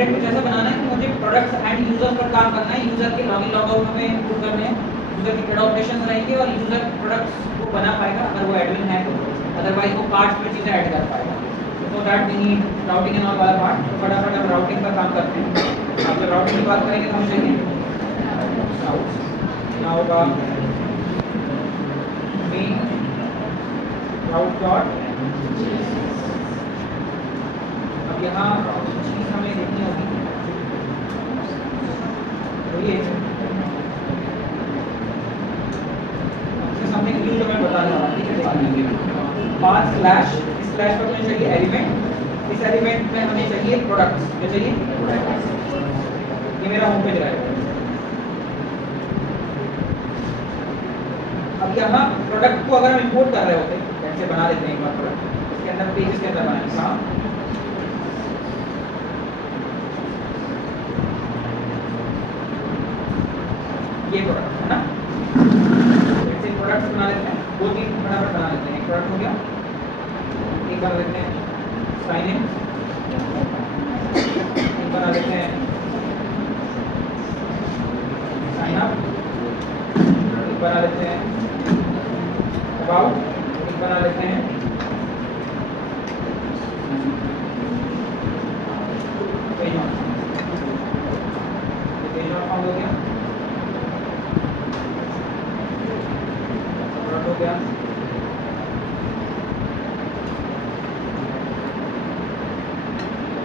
Front कुछ ऐसा बनाना है कि मुझे प्रोडक्ट्स एंड यूजर पर काम करना है, यूजर के लॉगिन लॉगआउट हमें इंप्रूव करने हैं, यूजर के प्रोडक्ट ऑपरेशन रहेंगे और यूजर प्रोडक्ट्स को बना पाएगा अगर वो एडमिन है तो, अदरवाइज वो कार्ड्स में चीज़ें ऐड कर पाएगा। तो that we need routing and all वाला पार्ट। तो फटाफट हम राउटिंग पर काम करते हैं। आप जब राउटिंग की बात करेंगे तो हम चाहिए ना होगा मेन राउट डॉट। अब यहाँ चीज़ हमें देखनी होगी तो ये समथिंग न्यू जो मैं बता रहा हूँ, ठीक है। पाथ स्लैश, इस स्लैश पर हमें चाहिए एलिमेंट, इस एलिमेंट में हमें चाहिए प्रोडक्ट्स, क्या चाहिए? ये मेरा होम पेज रहेगा। अब यहाँ प्रोडक्ट को अगर हम इंपोर्ट कर रहे होते कैसे बना लेते हैं एक बार प्रोडक्ट, इसके अंदर पेजेस के अंदर बनाएंगे कहाँ? ये प्रोडक्ट है ना, ऐसे प्रोडक्ट्स बना लेते हैं, दो तीन फटाफट बना लेते हैं। एक प्रोडक्ट हो गया, एक बना लेते हैं साइन इन, एक बना लेते हैं साइन अप, एक बना लेते हैं अबाउट, एक बना लेते हैं page on. Page on found हो गया, हो गया,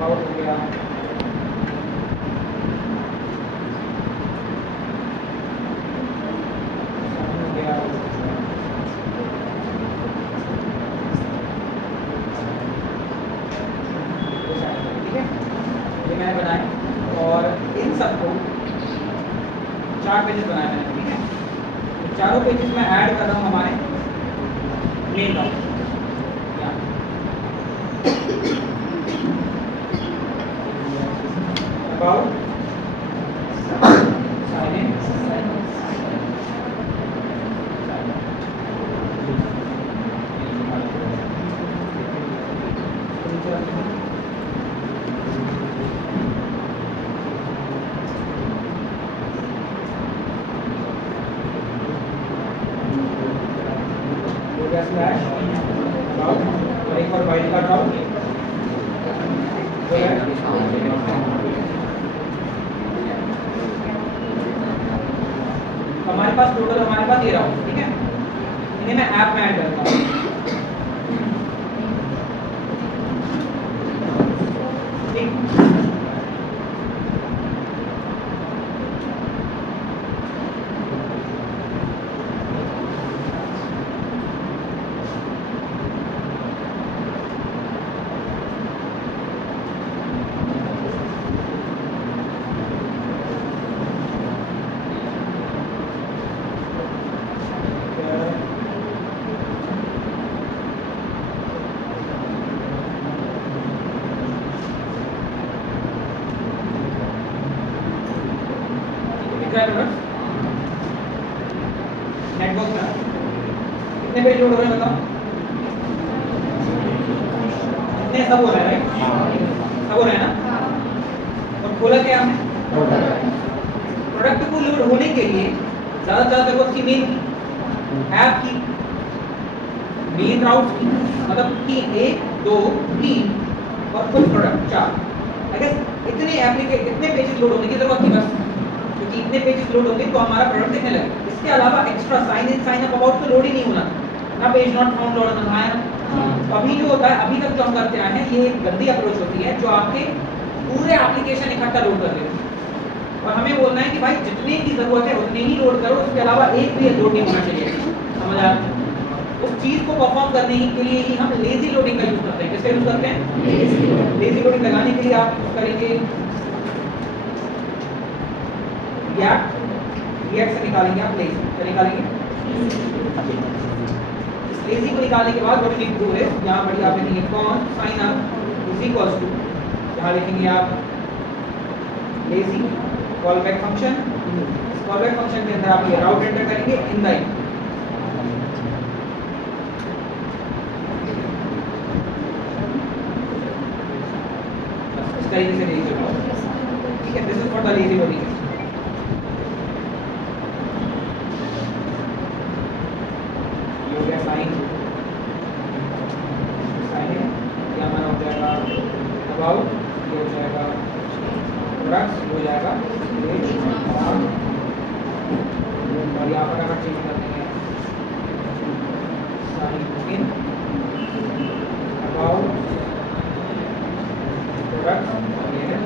आउट हो गया, हो गया, ठीक है। ये मैंने बनाए और इन सबको 4 पेजेस बनाए मैंने, ठीक है। तो चारों पेजेस में ऐड कर रहा हूँ हमारे main route. About, sign in, slash route और एक और वाइल्ड कार्ड राउट। हमारे पास टोटल हमारे पास ये राउट, ठीक है। इन्हें मैं ऐप में ऐड करता हूँ, ठीक। नेटवर्क में कितने पेज लोड हो रहे हैं बताओ? कितने? सब हो रहा है राइट, सब हो रहा है ना। और खोला क्या हमने? प्रोडक्ट को लोड होने के लिए ज्यादा जरूरत थी मेन ऐप की, मेन राउट की, मतलब कि 1 2 3 और फुल प्रोडक्ट 4। अगर इतने पेजेस लोड होने की जरूरत थी बस, क्योंकि इतने पेजेस लोड होंगे तो हमारा प्रोडक्ट दिखने लगे। इसके अलावा extra sign in sign up about तो लोड ही नहीं होना ना, पेज नॉट फाउंड लोड ना है ना। तो अभी जो होता है, अभी तक जो हम करते आए हैं, ये एक गंदी अप्रोच होती है जो आपके पूरे एप्लीकेशन इकट्ठा लोड कर देती है। और हमें बोलना है कि भाई जितने की जरूरत है उतने ही लोड करो, उसके अलावा एक भी लोड नहीं होना चाहिए। समझ आ? उस चीज को परफॉर्म करने के लिए ही हम लेजी लोडिंग का यूज करते हैं। किसका यूज करते हैं? लेजी लोडिंग लगाने के लिए आप करेंगे रिएक्ट से निकालेंगे आप लेजी, क्या निकालेंगे? इस लेजी को निकालने के बाद what we need to do is, यहाँ बढ़िया आप लिखेंगे const sign up is equals to, यहाँ लिखेंगे आप लेजी कॉल बैक फंक्शन। इस कॉल बैक फंक्शन के अंदर आप ये राउट एंटर करेंगे इन द इस तरीके से नहीं चल रहा। ठीक है, this is what the lazy loading is. ये हो गया साइन, साइन ये हमारा हो जाएगा अबाउट, ये हो जाएगा प्रोडक्ट्स, ये हो जाएगा और यहाँ पर अगर चेंज कर देंगे साइन इन अबाउट प्रोडक्ट्स, ये है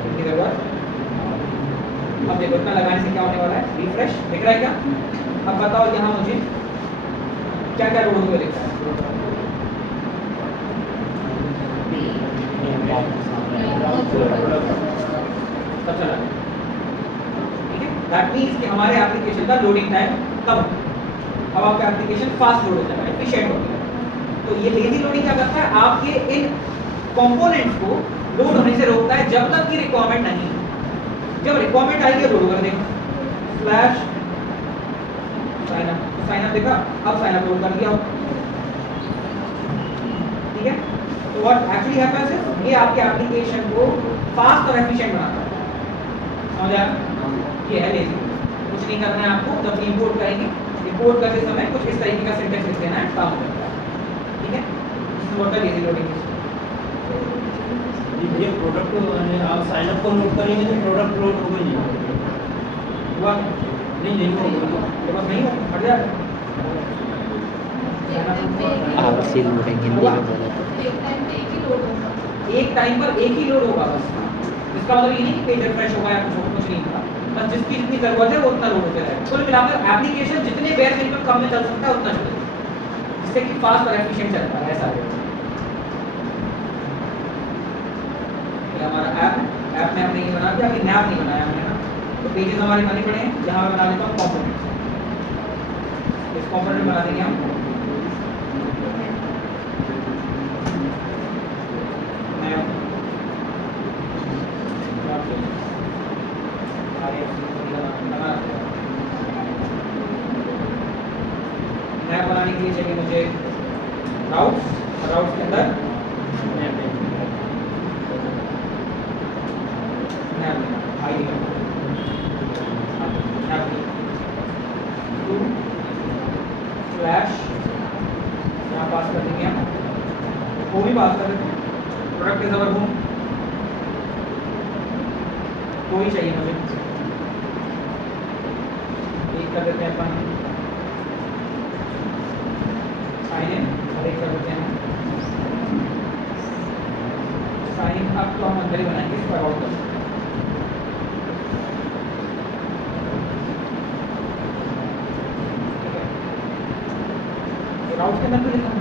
इनकी जरूरत। अब देखो इतना लगाने से क्या होने वाला है, रिफ्रेश दिख रहा है क्या? अब बताओ यहाँ मुझे क्या क्या लोड हुए दिख रहा है? सब चला, ठीक है। दैट मीन्स कि हमारे एप्लीकेशन का लोडिंग टाइम कम है। अब आपका एप्लीकेशन फास्ट लोड होता है, एफिशिएंट होता है। तो ये लेजी लोडिंग क्या करता है, आपके इन कंपोनेंट्स को लोड होने से रोकता है जब तक की रिक्वायरमेंट नहीं है। जब रिक्वायरमेंट आएगी लोड कर देगा। Slash sign up, sign up देखा, अब साइन अप लोड कर दिया, ठीक है। तो व्हाट एक्चुअली हैपेंस इज ये आपके एप्लीकेशन को फास्ट और एफिशिएंट बनाता है। समझ आया? ये है लेजी। कुछ नहीं करना है आपको, जब इंपोर्ट करेंगे, इंपोर्ट करते समय कुछ इस तरीके का सिंटेक्स लिख देना है, काम करता है, ठीक है। This is what the lazy loading is. ये प्रोडक्ट आप साइन अप को लोड करेंगे तो प्रोडक्ट लोड होगा नहीं, हुआ नहीं होगा, ये बस नहीं होगा, हट जाएगा। आप सी लोडिंग हिंदी में बोला तो एक टाइम पर एक ही लोड होगा बस। इसका मतलब ये नहीं कि पेज रिफ्रेश होगा या कुछ नहीं होगा, बस जिसकी जितनी जरूरत है वो उतना लोड होता रहेगा। कुल मिलाकर एप्लीकेशन जितने बेयर मिनिमम कम में चल सकता है उतना चलेगा, जिससे कि फास्ट और एफिशिएंट चलता है। ऐसा है ये हमारा ऐप है। ऐप में हमने ये बना दिया, अभी नैप नहीं बनाया हमने ना, तो पेजेस हमारे बने पड़े हैं। यहाँ मैं बना लेता हूँ कॉम्पोनेंट्स। इस कॉम्पोनेंट बना देंगे हम नैप, नैप बनाने के लिए चाहिए मुझे राउट्स, राउट्स के अंदर स्लैश यहाँ पास कर देंगे हम, वो भी पास कर देते हैं। प्रोडक्ट इज अवर होम, तो ही चाहिए मुझे, एक कर देते हैं अपन साइन इन, और एक कर देते हैं साइन अप। तो हम अंदर ही बनाएंगे, इसको अबाउट कर राउट के अंदर भी लिखा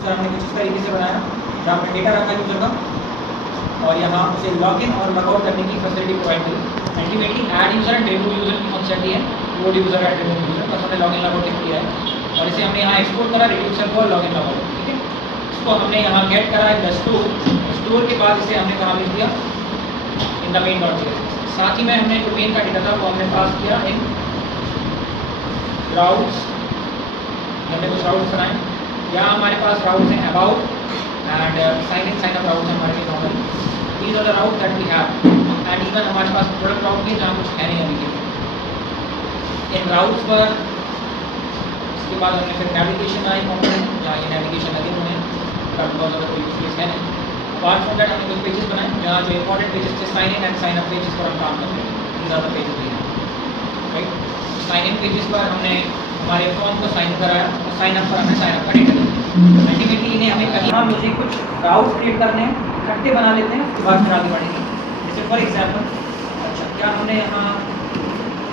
यूज़र हमने कुछ इस तरीके से बनाया जहाँ पे डेटा रखा यूज़र का और यहाँ उसे लॉगिन और लॉगआउट करने की फैसिलिटी प्रोवाइड करी। Ultimately add user and remove user की फंक्शनलिटी है, load user and remove user, बस हमने लॉगिन लॉगआउट किया है और इसे हमने यहाँ एक्सपोर्ट करा रिड्यूसर को और लॉगिन लॉगआउट, ठीक है। इसको हमने यहाँ गेट करा इन द स्टोर के बाद इसे हमने कहाँ भेज दिया in the main dot JSX. साथ ही में हमने जो मेन का डेटा था वो हमने पास किया इन राउट्स, हमने कुछ राउट्स बनाए। यहाँ हमारे पास राउट्स हैं about and sign in sign up routes हैं हमारे normal, these are the route that we have and even हमारे पास प्रोडक्ट राउट भी जहाँ कुछ है नहीं अभी के इन राउट्स पर। इसके बाद हमने फिर नेविगेशन आई कंपोनेंट जहाँ ये नेविगेशन लगे हुए हैं, बहुत ज़्यादा कोई यूज है नहीं। अपार्ट फ्रॉम दैट हमने कुछ पेजेस बनाए जहाँ जो इंपॉर्टेंट पेजेस थे sign in and sign up pages पर हम काम करते हैं, ज़्यादा पेजेस भी हैं, राइट। साइन इन पेजेस पर हमने हमारे फॉर्म को साइन कराया और साइन अप पर हमने साइन अप का डेटा दिया। अल्टीमेटली इन्हें हमें कहीं हाँ मुझे कुछ राउट्स क्रिएट करने हैं, इकट्ठे बना लेते हैं, उसके बाद फिर आगे बढ़ेंगे। जैसे फॉर एग्जाम्पल अच्छा क्या हमने यहाँ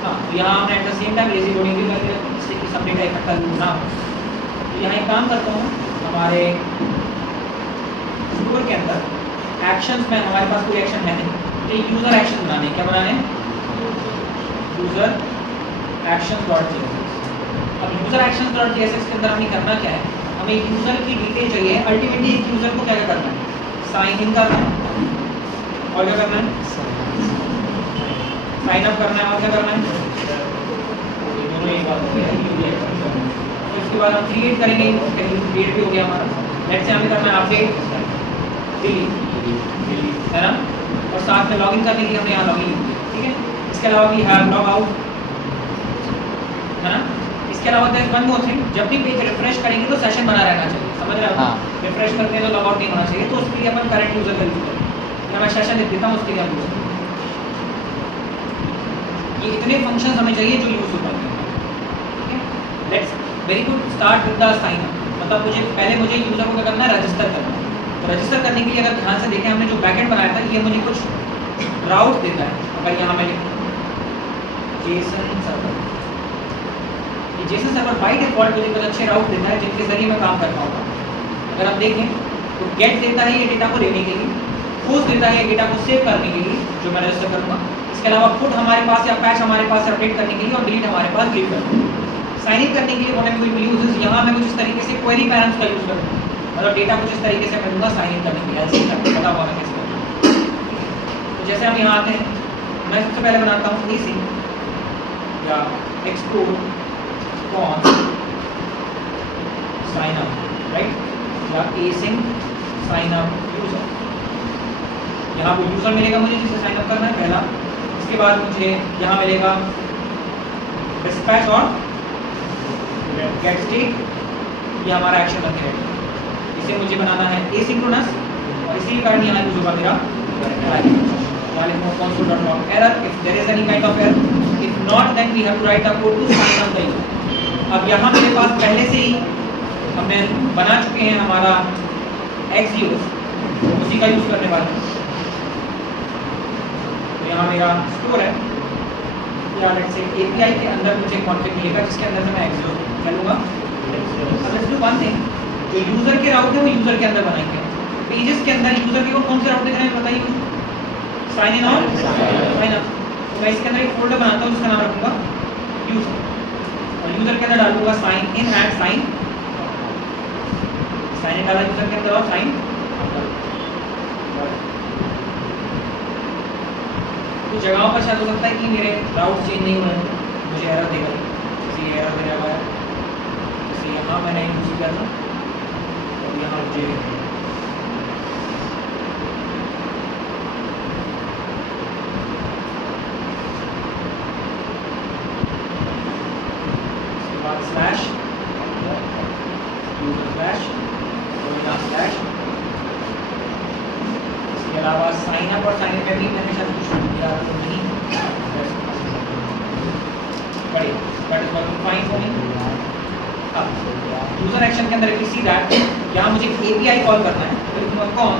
हाँ यहाँ हमने at the same time lazy loading भी कर दिया जिससे कि सब डेटा इकट्ठा ना हो। तो यहाँ एक काम करता हूँ, हमारे स्टोर के अंदर एक्शंस में हमारे पास कोई एक्शन है नहीं, तो यूज़र एक्शन बनाने, क्या बनाने हैं यूज़र एक्शन डॉट जेएसएक्स। अब यूज़र एक्शन डॉट जेएसएक्स के अंदर हमें करना क्या है, हमें यूज़र की डिटेल चाहिए। अल्टीमेटली एक यूज़र को क्या क्या करना है, साइन इन करना है और क्या करना है साइन अप करना है और क्या करना है, दोनों एक बात हो गया। तो इसके बाद हम क्रिएट करेंगे, क्रिएट भी हो गया हमारा। लेट्स से हमें करना है अपडेट डिलीट है ना, और साथ में लॉगिन करने के लिए हमने यहाँ लॉगिन लिख दिया, ठीक है। इसके अलावा भी हैव लॉग आउट है ना। इसके अलावा there is one more thing, जब भी पेज रिफ्रेश करेंगे तो सेशन बना रहना चाहिए, समझ रहे हो। रिफ्रेश करते हैं तो लॉग आउट नहीं होना चाहिए, तो उसके लिए अपन करंट यूजर का यूज करेंगे। मैं सेशन लिख देता हूँ, उसके लिए हम यूज करेंगे। ये इतने फंक्शंस हमें चाहिए जो यूज हो पाएंगे, ठीक है। Let's very good start with the sign up. मतलब पहले मुझे यूजर को क्या करना है, रजिस्टर करना है। तो रजिस्टर करने के लिए अगर ध्यान से देखें, हमने जो बैकएंड बनाया था ये मुझे कुछ राउट देता है। अगर यहाँ मैं जेसन सर्वर, ये जेसन सर्वर बाय डिफॉल्ट मुझे कुछ अच्छे राउट देता है जिनके जरिए मैं काम कर पाऊंगा। अगर आप देखें तो गेट देता है ये डेटा को लेने के लिए, पोस्ट देता है ये डेटा को सेव करने के लिए जो मैं रजिस्टर करूँगा। इसके अलावा पुट हमारे पास या पैच हमारे पास अपडेट करने के लिए, और डिलीट हमारे पास डिलीट करने के लिए। साइन इन करने के लिए what we will use is, यहाँ मैं कुछ इस तरीके से क्वेरी पैरम्स का यूज करूँगा, मतलब डेटा कुछ इस तरीके से मैं दूंगा साइन इन करने के लिए। ऐसे आपको पता होगा कैसे करना। तो जैसे हम यहाँ आते हैं, मैं सबसे पहले बनाता हूँ एसिंक या export const sign up, right, या एसिंक साइन अप यूजर। यहाँ वो यूजर मिलेगा मुझे जिसे साइन अप करना है पहला। इसके बाद मुझे यहाँ मिलेगा डिस्पैच और गेट स्टेट, ये हमारा एक्शन बन गया। इसे मुझे बनाना है एसिंक्रोनस और इसी कारण यहाँ यूज होगा मेरा error if there is any kind of error, if not then we have to write the code to sign up the user। अब यहाँ मेरे पास पहले से ही हमने बना चुके हैं हमारा Axios, उसी का यूज करने वाले हैं। तो यहाँ मेरा स्टोर है, या लेट्स से API के अंदर मुझे कॉन्फ़िग मिलेगा जिसके अंदर से मैं Axios चलूँगा। अब लेट्स डू वन थिंग, जो यूजर के राउट है वो यूजर के अंदर बनाएंगे। पेजेस के अंदर यूजर के कौन से राउट दिख रहे हैं बताइए मुझे, साइन इन और साइन अप। तो मैं इसके अंदर एक फोल्डर बनाता हूँ जिसका नाम रखूँगा यूजर, और यूजर के अंदर डालूंगा sign in and sign in डाला यूजर के अंदर और साइन। कुछ जगहों पर शायद हो सकता है कि मेरे राउट चेंज नहीं हुए हैं, मुझे एरर देगा, जैसे ये एरर दे रहा है। जैसे यहाँ मैंने यूज किया था और यहाँ मुझे स्लैश यूजर स्लैश और यहाँ स्लैश। इसके अलावा साइन अप और साइन इन में भी मैंने शायद कुछ किया तो नहीं, but is working fine for me. अब यूजर एक्शन के अंदर सी दैट यहाँ मुझे API कॉल करना है, तो कौन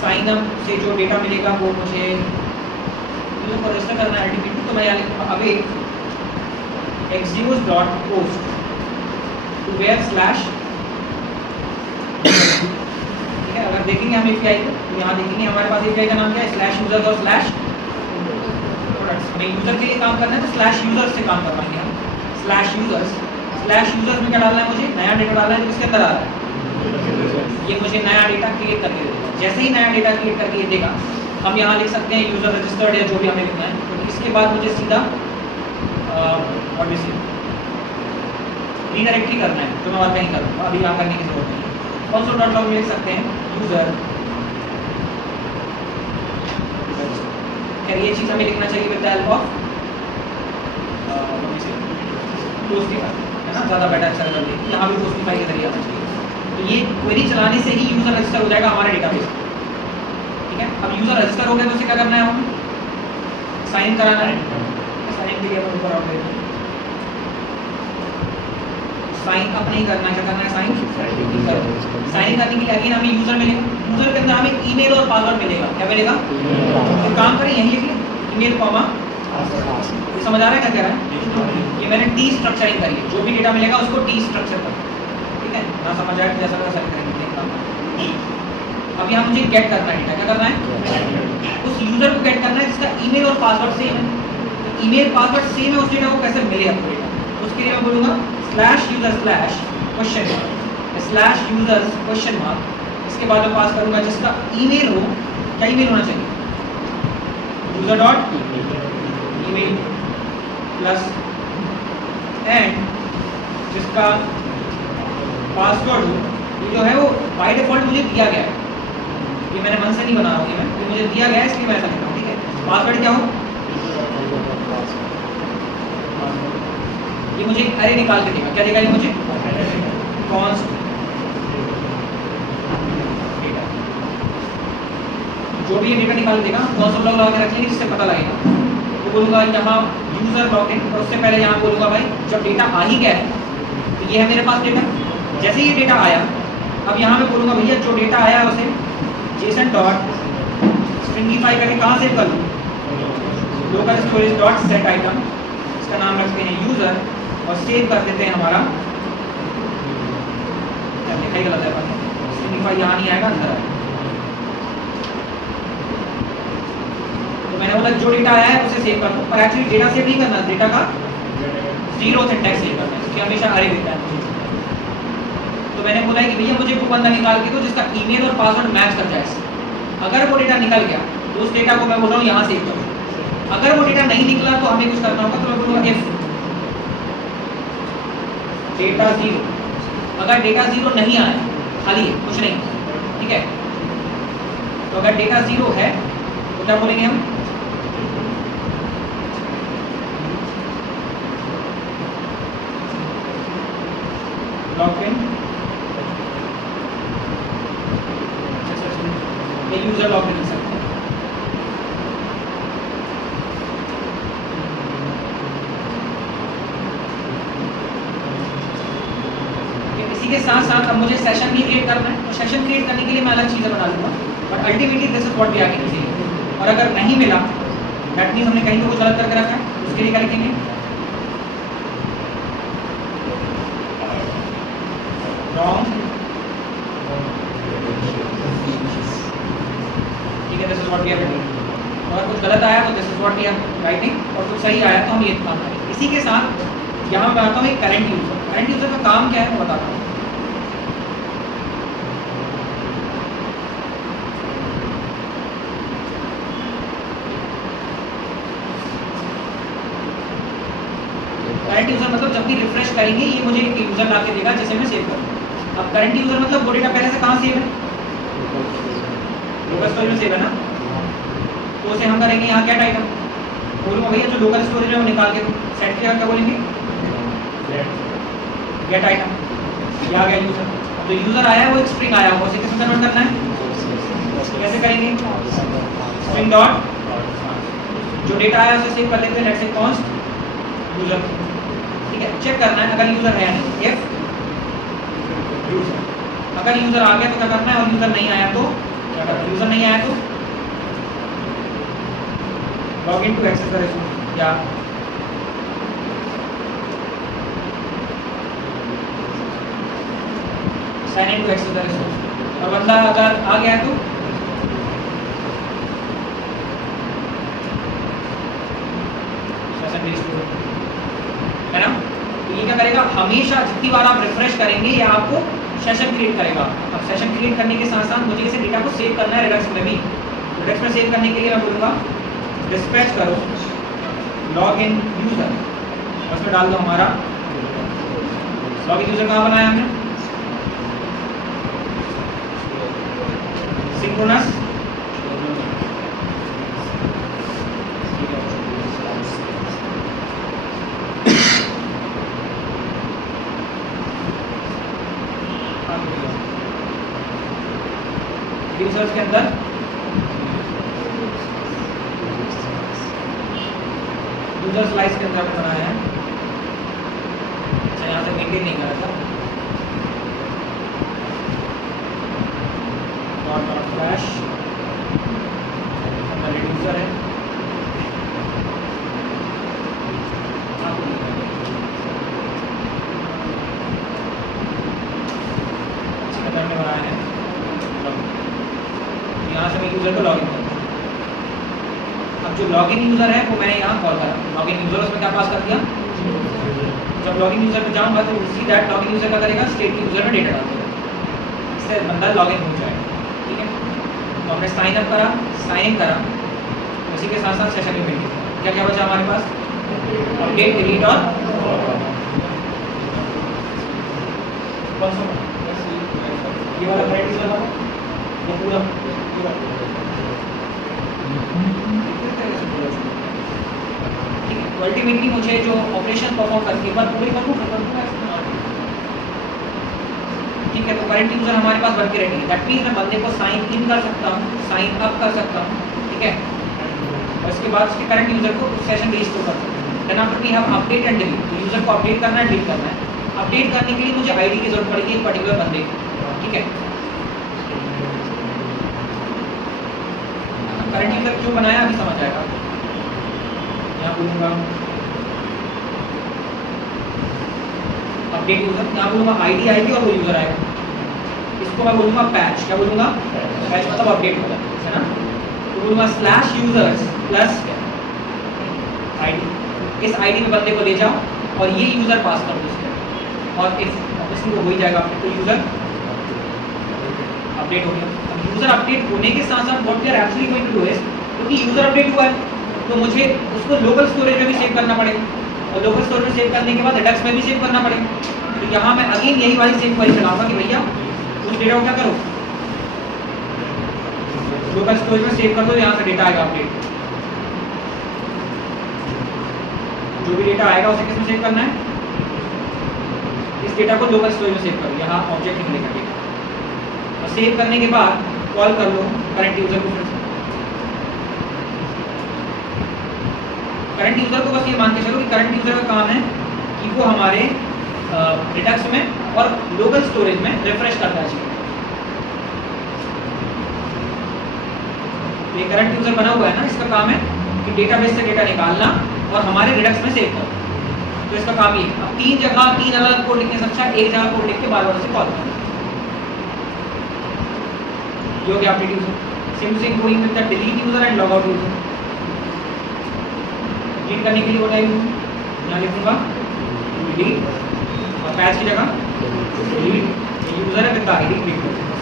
साइन अप से जो डेटा मिलेगा वो मुझे यूजर को रजिस्टर करना है अल्टीमेटली। तो मैं यहाँ लिखूँगा away Axios.post to where slash अगर देखेंगे हम API को तो यहाँ देखेंगे हमारे पास API का नाम क्या है, स्लैश यूजर्स और स्लैश प्रोडक्ट्स। हमें यूजर के लिए काम करना है तो स्लैश यूजर्स से काम करवाएंगे हम। स्लैश यूजर्स में क्या डालना है, मुझे नया डेटा डालना है, तो किसके अंदर आ रहा है, ये मुझे नया डेटा क्रिएट करके देगा। जैसे ही नया डेटा क्रिएट करके ये देगा, हम यहाँ लिख सकते हैं यूजर रजिस्टर्ड या जो भी हमें लिखना है। तो इसके बाद मुझे सीधा रीडायरेक्ट ही करना है, जो मैं और कहीं करूँगा, अभी यहाँ करने की जरूरत नहीं है। console.log में लिख सकते हैं यूजर, खैर ये चीज़ हमें लिखना चाहिए विद द हेल्प ऑफ पोस्टिफाई, है ना, ज़्यादा बेटर अच्छा रहेगा। यहाँ भी पोस्टिफाई के जरिए आना चाहिए। तो ये क्वेरी चलाने से ही यूजर रजिस्टर हो जाएगा हमारे डेटाबेस में, ठीक है। अब यूजर रजिस्टर हो गया तो उसे क्या करना है, हमें साइन इन कराना है। साइन इन के लिए हम ऊपर आउट देते हैं, साइन अप नहीं करना है, क्या करना है, साइन साइन करने के लिए अगेन हमें यूजर मिलेगा। यूजर के अंदर हमें ईमेल और पासवर्ड मिलेगा। क्या मिलेगा, तो काम करें यहीं लिखिए, ईमेल कॉमा, ये समझ आ रहा है क्या कह रहा है, ये मैंने डी स्ट्रक्चरिंग करी है, जो भी डेटा मिलेगा उसको डी स्ट्रक्चर कर, ठीक है ना, समझ आया जैसा वैसा करेंगे। अब यहाँ मुझे गेट करना है डेटा, क्या करना है, उस यूजर को गेट करना है जिसका ईमेल और पासवर्ड सेम है। तो ईमेल पासवर्ड सेम है, उस डेटा को कैसे मिले आपको डेटा, उसके लिए मैं बोलूँगा slash user slash question mark, slash users question mark, इसके बाद मैं पास करूँगा जिसका ईमेल हो, क्या ईमेल होना चाहिए, user dot email plus and जिसका पासवर्ड हो, ये जो है वो बाय डिफॉल्ट मुझे दिया गया है, ये मैंने मन से नहीं बना रहा हूँ, ये मुझे दिया गया है इसलिए मैं ऐसा लिख रहा हूँ, ठीक है। पासवर्ड क्या हो, ये मुझे अरे निकाल के देगा, क्या देगा ये मुझे, कॉन्स्ट डेटा, जो भी ये डेटा निकाल देगा कौन सा ब्लॉक लगा के रखेंगे जिससे पता लगेगा। तो बोलूँगा यहाँ यूजर लॉगिन, और उससे पहले यहाँ बोलूँगा भाई जब डेटा आ ही गया है तो ये है मेरे पास डेटा। जैसे ये डेटा आया, अब यहाँ मैं बोलूँगा भैया जो डेटा आया है उसे जेसन डॉट स्ट्रिंगिफाई करके कहाँ सेव कर लूँ, local storage dot set item, इसका नाम रखते हैं यूजर और सेव कर देते हैं हमारा, लिखा ही गलत है, स्ट्रिंगिफाई यहाँ नहीं आएगा, अंदर आएगा। तो मैंने बोला जो डेटा आया है उसे सेव कर दो, पर एक्चुअली डेटा सेव नहीं करना, डेटा का जीरो सिंटैक्स सेव करना है, क्योंकि हमेशा अरे देता है। तो मैंने बोला कि भैया मुझे वो बंदा निकाल के दो जिसका ईमेल और पासवर्ड मैच कर जाए। अगर वो डेटा निकल गया तो उस डेटा को मैं बोल रहा हूँ यहाँ सेव करो। अगर वो डेटा नहीं निकला तो हमें कुछ करना होगा, तो मैं बोलूँगा इफ डेटा जीरो, अगर डेटा जीरो नहीं आया, खाली है कुछ नहीं, ठीक है, तो अगर डेटा जीरो है तो क्या बोलेंगे हम, लॉगिन यूजर लॉगिन लिख सकते हैं। इसी के साथ साथ अब मुझे सेशन भी क्रिएट करना है, तो सेशन क्रिएट करने के लिए मैं अलग चीज़ें बना लूँगा, but ultimately this is what we are using. और अगर नहीं मिला दैट मीन्स हमने कहीं तो कुछ गलत करके रखा है, उसके लिए क्या लिखेंगे, रॉन्ग, ठीक है, this is what we are doing. अगर कुछ गलत आया तो this is what we are writing, और कुछ सही आया तो हम ये काम करेंगे। इसी के साथ यहाँ मैं बताता हूँ एक करंट यूजर। करंट यूजर का काम क्या है वो बताता हूँ। करंट यूजर मतलब जब भी रिफ्रेश करेंगे ये मुझे एक यूजर ला के देगा जिसे मैं सेव करूँ। अब करंट यूजर मतलब वो डेटा पहले से कहाँ सेव है, लोकल स्टोरेज में सेव है ना, तो उसे हम करेंगे यहाँ गेट आइटम, बोलूँगा भैया जो लोकल स्टोरेज है वो निकाल के सेट किया, क्या बोलेंगे गेट आइटम, ये आ गया यूजर। अब जो यूजर आया है वो एक स्ट्रिंग आया है, उसे किसमें कन्वर्ट करना है, कैसे करेंगे, स्ट्रिंग डॉट जो डेटा आया उसे सेव कर लेते हैं, लेट्स से कॉन्स्ट यूजर, ठीक है। चेक करना है अगर यूजर है या नहीं, इफ यूजर, अगर यूजर आ गया तो क्या करना है, और यूजर नहीं आया तो क्या करना है, यूजर नहीं आया तो log in to access the resource, या sign in to access the resource, और बंदा अगर आ गया है तो सेशन रिस्टोर है ना। तो ये क्या करेगा, हमेशा जितनी बार आप रिफ्रेश करेंगे ये आपको सेशन क्रिएट करेगा। अब सेशन क्रिएट करने के साथ साथ मुझे इसे डेटा को सेव करना है रेडक्स में भी। रेडक्स में सेव करने के लिए मैं बोलूँगा डिस्पैच करो लॉग इन यूजर, उसमें डाल दो हमारा लॉग इन यूजर। कहाँ बनाया हमने, सिंक्रोनस यूजर्स के अंदर यूजर स्लाइस के अंदर बनाया है। अच्छा यहाँ से मेंटेन नहीं करा था, डॉट फ्लैश यूजर है। बनाया है, यहाँ से मैं यूजर को लॉगिन करूँ। अब जो लॉगिन यूजर है वो मैंने यहाँ कॉल करा, लॉगिन यूजर उसमें क्या पास कर दिया। जब लॉगिन यूजर पे जाऊँगा तो उसी दैट लॉगिन यूजर का करेगा स्टेट की यूजर में डेटा डाल देगा, इससे बंदा लॉगिन हो जाएगा। ठीक है, तो हमने साइन अप करा, साइन इन करा, उसी के साथ साथ सेशन में क्या क्या बचा हमारे पास, अपडेट, डिलीट और ये वाला क्रेडिट वाला ये पूरा पूरा ठीक है। तो अल्टीमेटली मुझे जो ऑपरेशन परफॉर्म करके एक बार पूरी करूँ ठीक है। तो करंट यूजर हमारे पास बन के रेडी है, दैट मीन्स मैं बंदे को साइन इन कर सकता हूँ, साइन अप कर सकता हूँ। ठीक है, और इसके बाद उसके करंट यूजर को सेशन रिस्टोर कर सकता हूँ। Then after we have update and delete, तो यूजर को अपडेट करना है, डिलीट करना है। अपडेट करने के लिए मुझे आईडी की जरूरत पड़ेगी एक पर्टिकुलर बंदे की। ठीक है, करंट यूजर जो बनाया अभी समझ आएगा। यहाँ बोलूँगा अपडेट यूजर, यहाँ बोलूँगा आईडी आएगी और वो यूजर आएगा। इसको मैं बोलूँगा पैच, क्या बोलूँगा, पैच मतलब अपडेट होगा, है ना। तो बोलूँगा स्लैश यूजर्स प्लस आईडी, इस आईडी में बंदे को ले जाओ और ये यूजर पास कर दो इसमें, और इस ऑब्वियसली वो हो ही जाएगा अपडेट। तो यूजर अपडेट हो गया। अब यूजर अपडेट होने के साथ साथ what we are actually going to do is, क्योंकि यूजर अपडेट हुआ है तो मुझे उसको लोकल स्टोरेज में भी सेव करना पड़ेगा, और लोकल स्टोरेज में सेव करने के बाद रेडक्स में भी सेव करना पड़ेगा। तो यहाँ मैं अगेन यही वाली सेव क्वेरी चलाऊंगा कि भैया उस डेटा को क्या करो, लोकल स्टोरेज में सेव कर दो, यहाँ से डेटा आएगा अपडेट। जो भी डेटा आएगा उसे किसमें सेव करना है, इस डेटा को लोकल स्टोरेज में सेव करो, यहाँ ऑब्जेक्ट निकलेगा डेटा। और सेव करने के बाद कॉल कर लो करंट यूजर को। करंट यूजर को बस ये मान के चलो कि करंट यूजर का काम है कि वो हमारे रेडक्स में और लोकल स्टोरेज में रिफ्रेश करना चाहिए। ये करंट यूजर बना हुआ है ना, इसका काम है कि डेटाबेस से डेटा निकालना और हमारे रेडक्स में सेव करना। तो इसका काम ये है। अब तीन जगह तीन अलग कोड लिखने से अच्छा एक जगह कोड लिख के बार बार उसे कॉल करना। जो कि update user same to same going with the delete user and log out user. Delete करने के लिए what I do, यहाँ लिखूंगा डिलीट और पैच की जगह डिलीट। यूजर है विद द आईडी डिलीट कर दूंगा।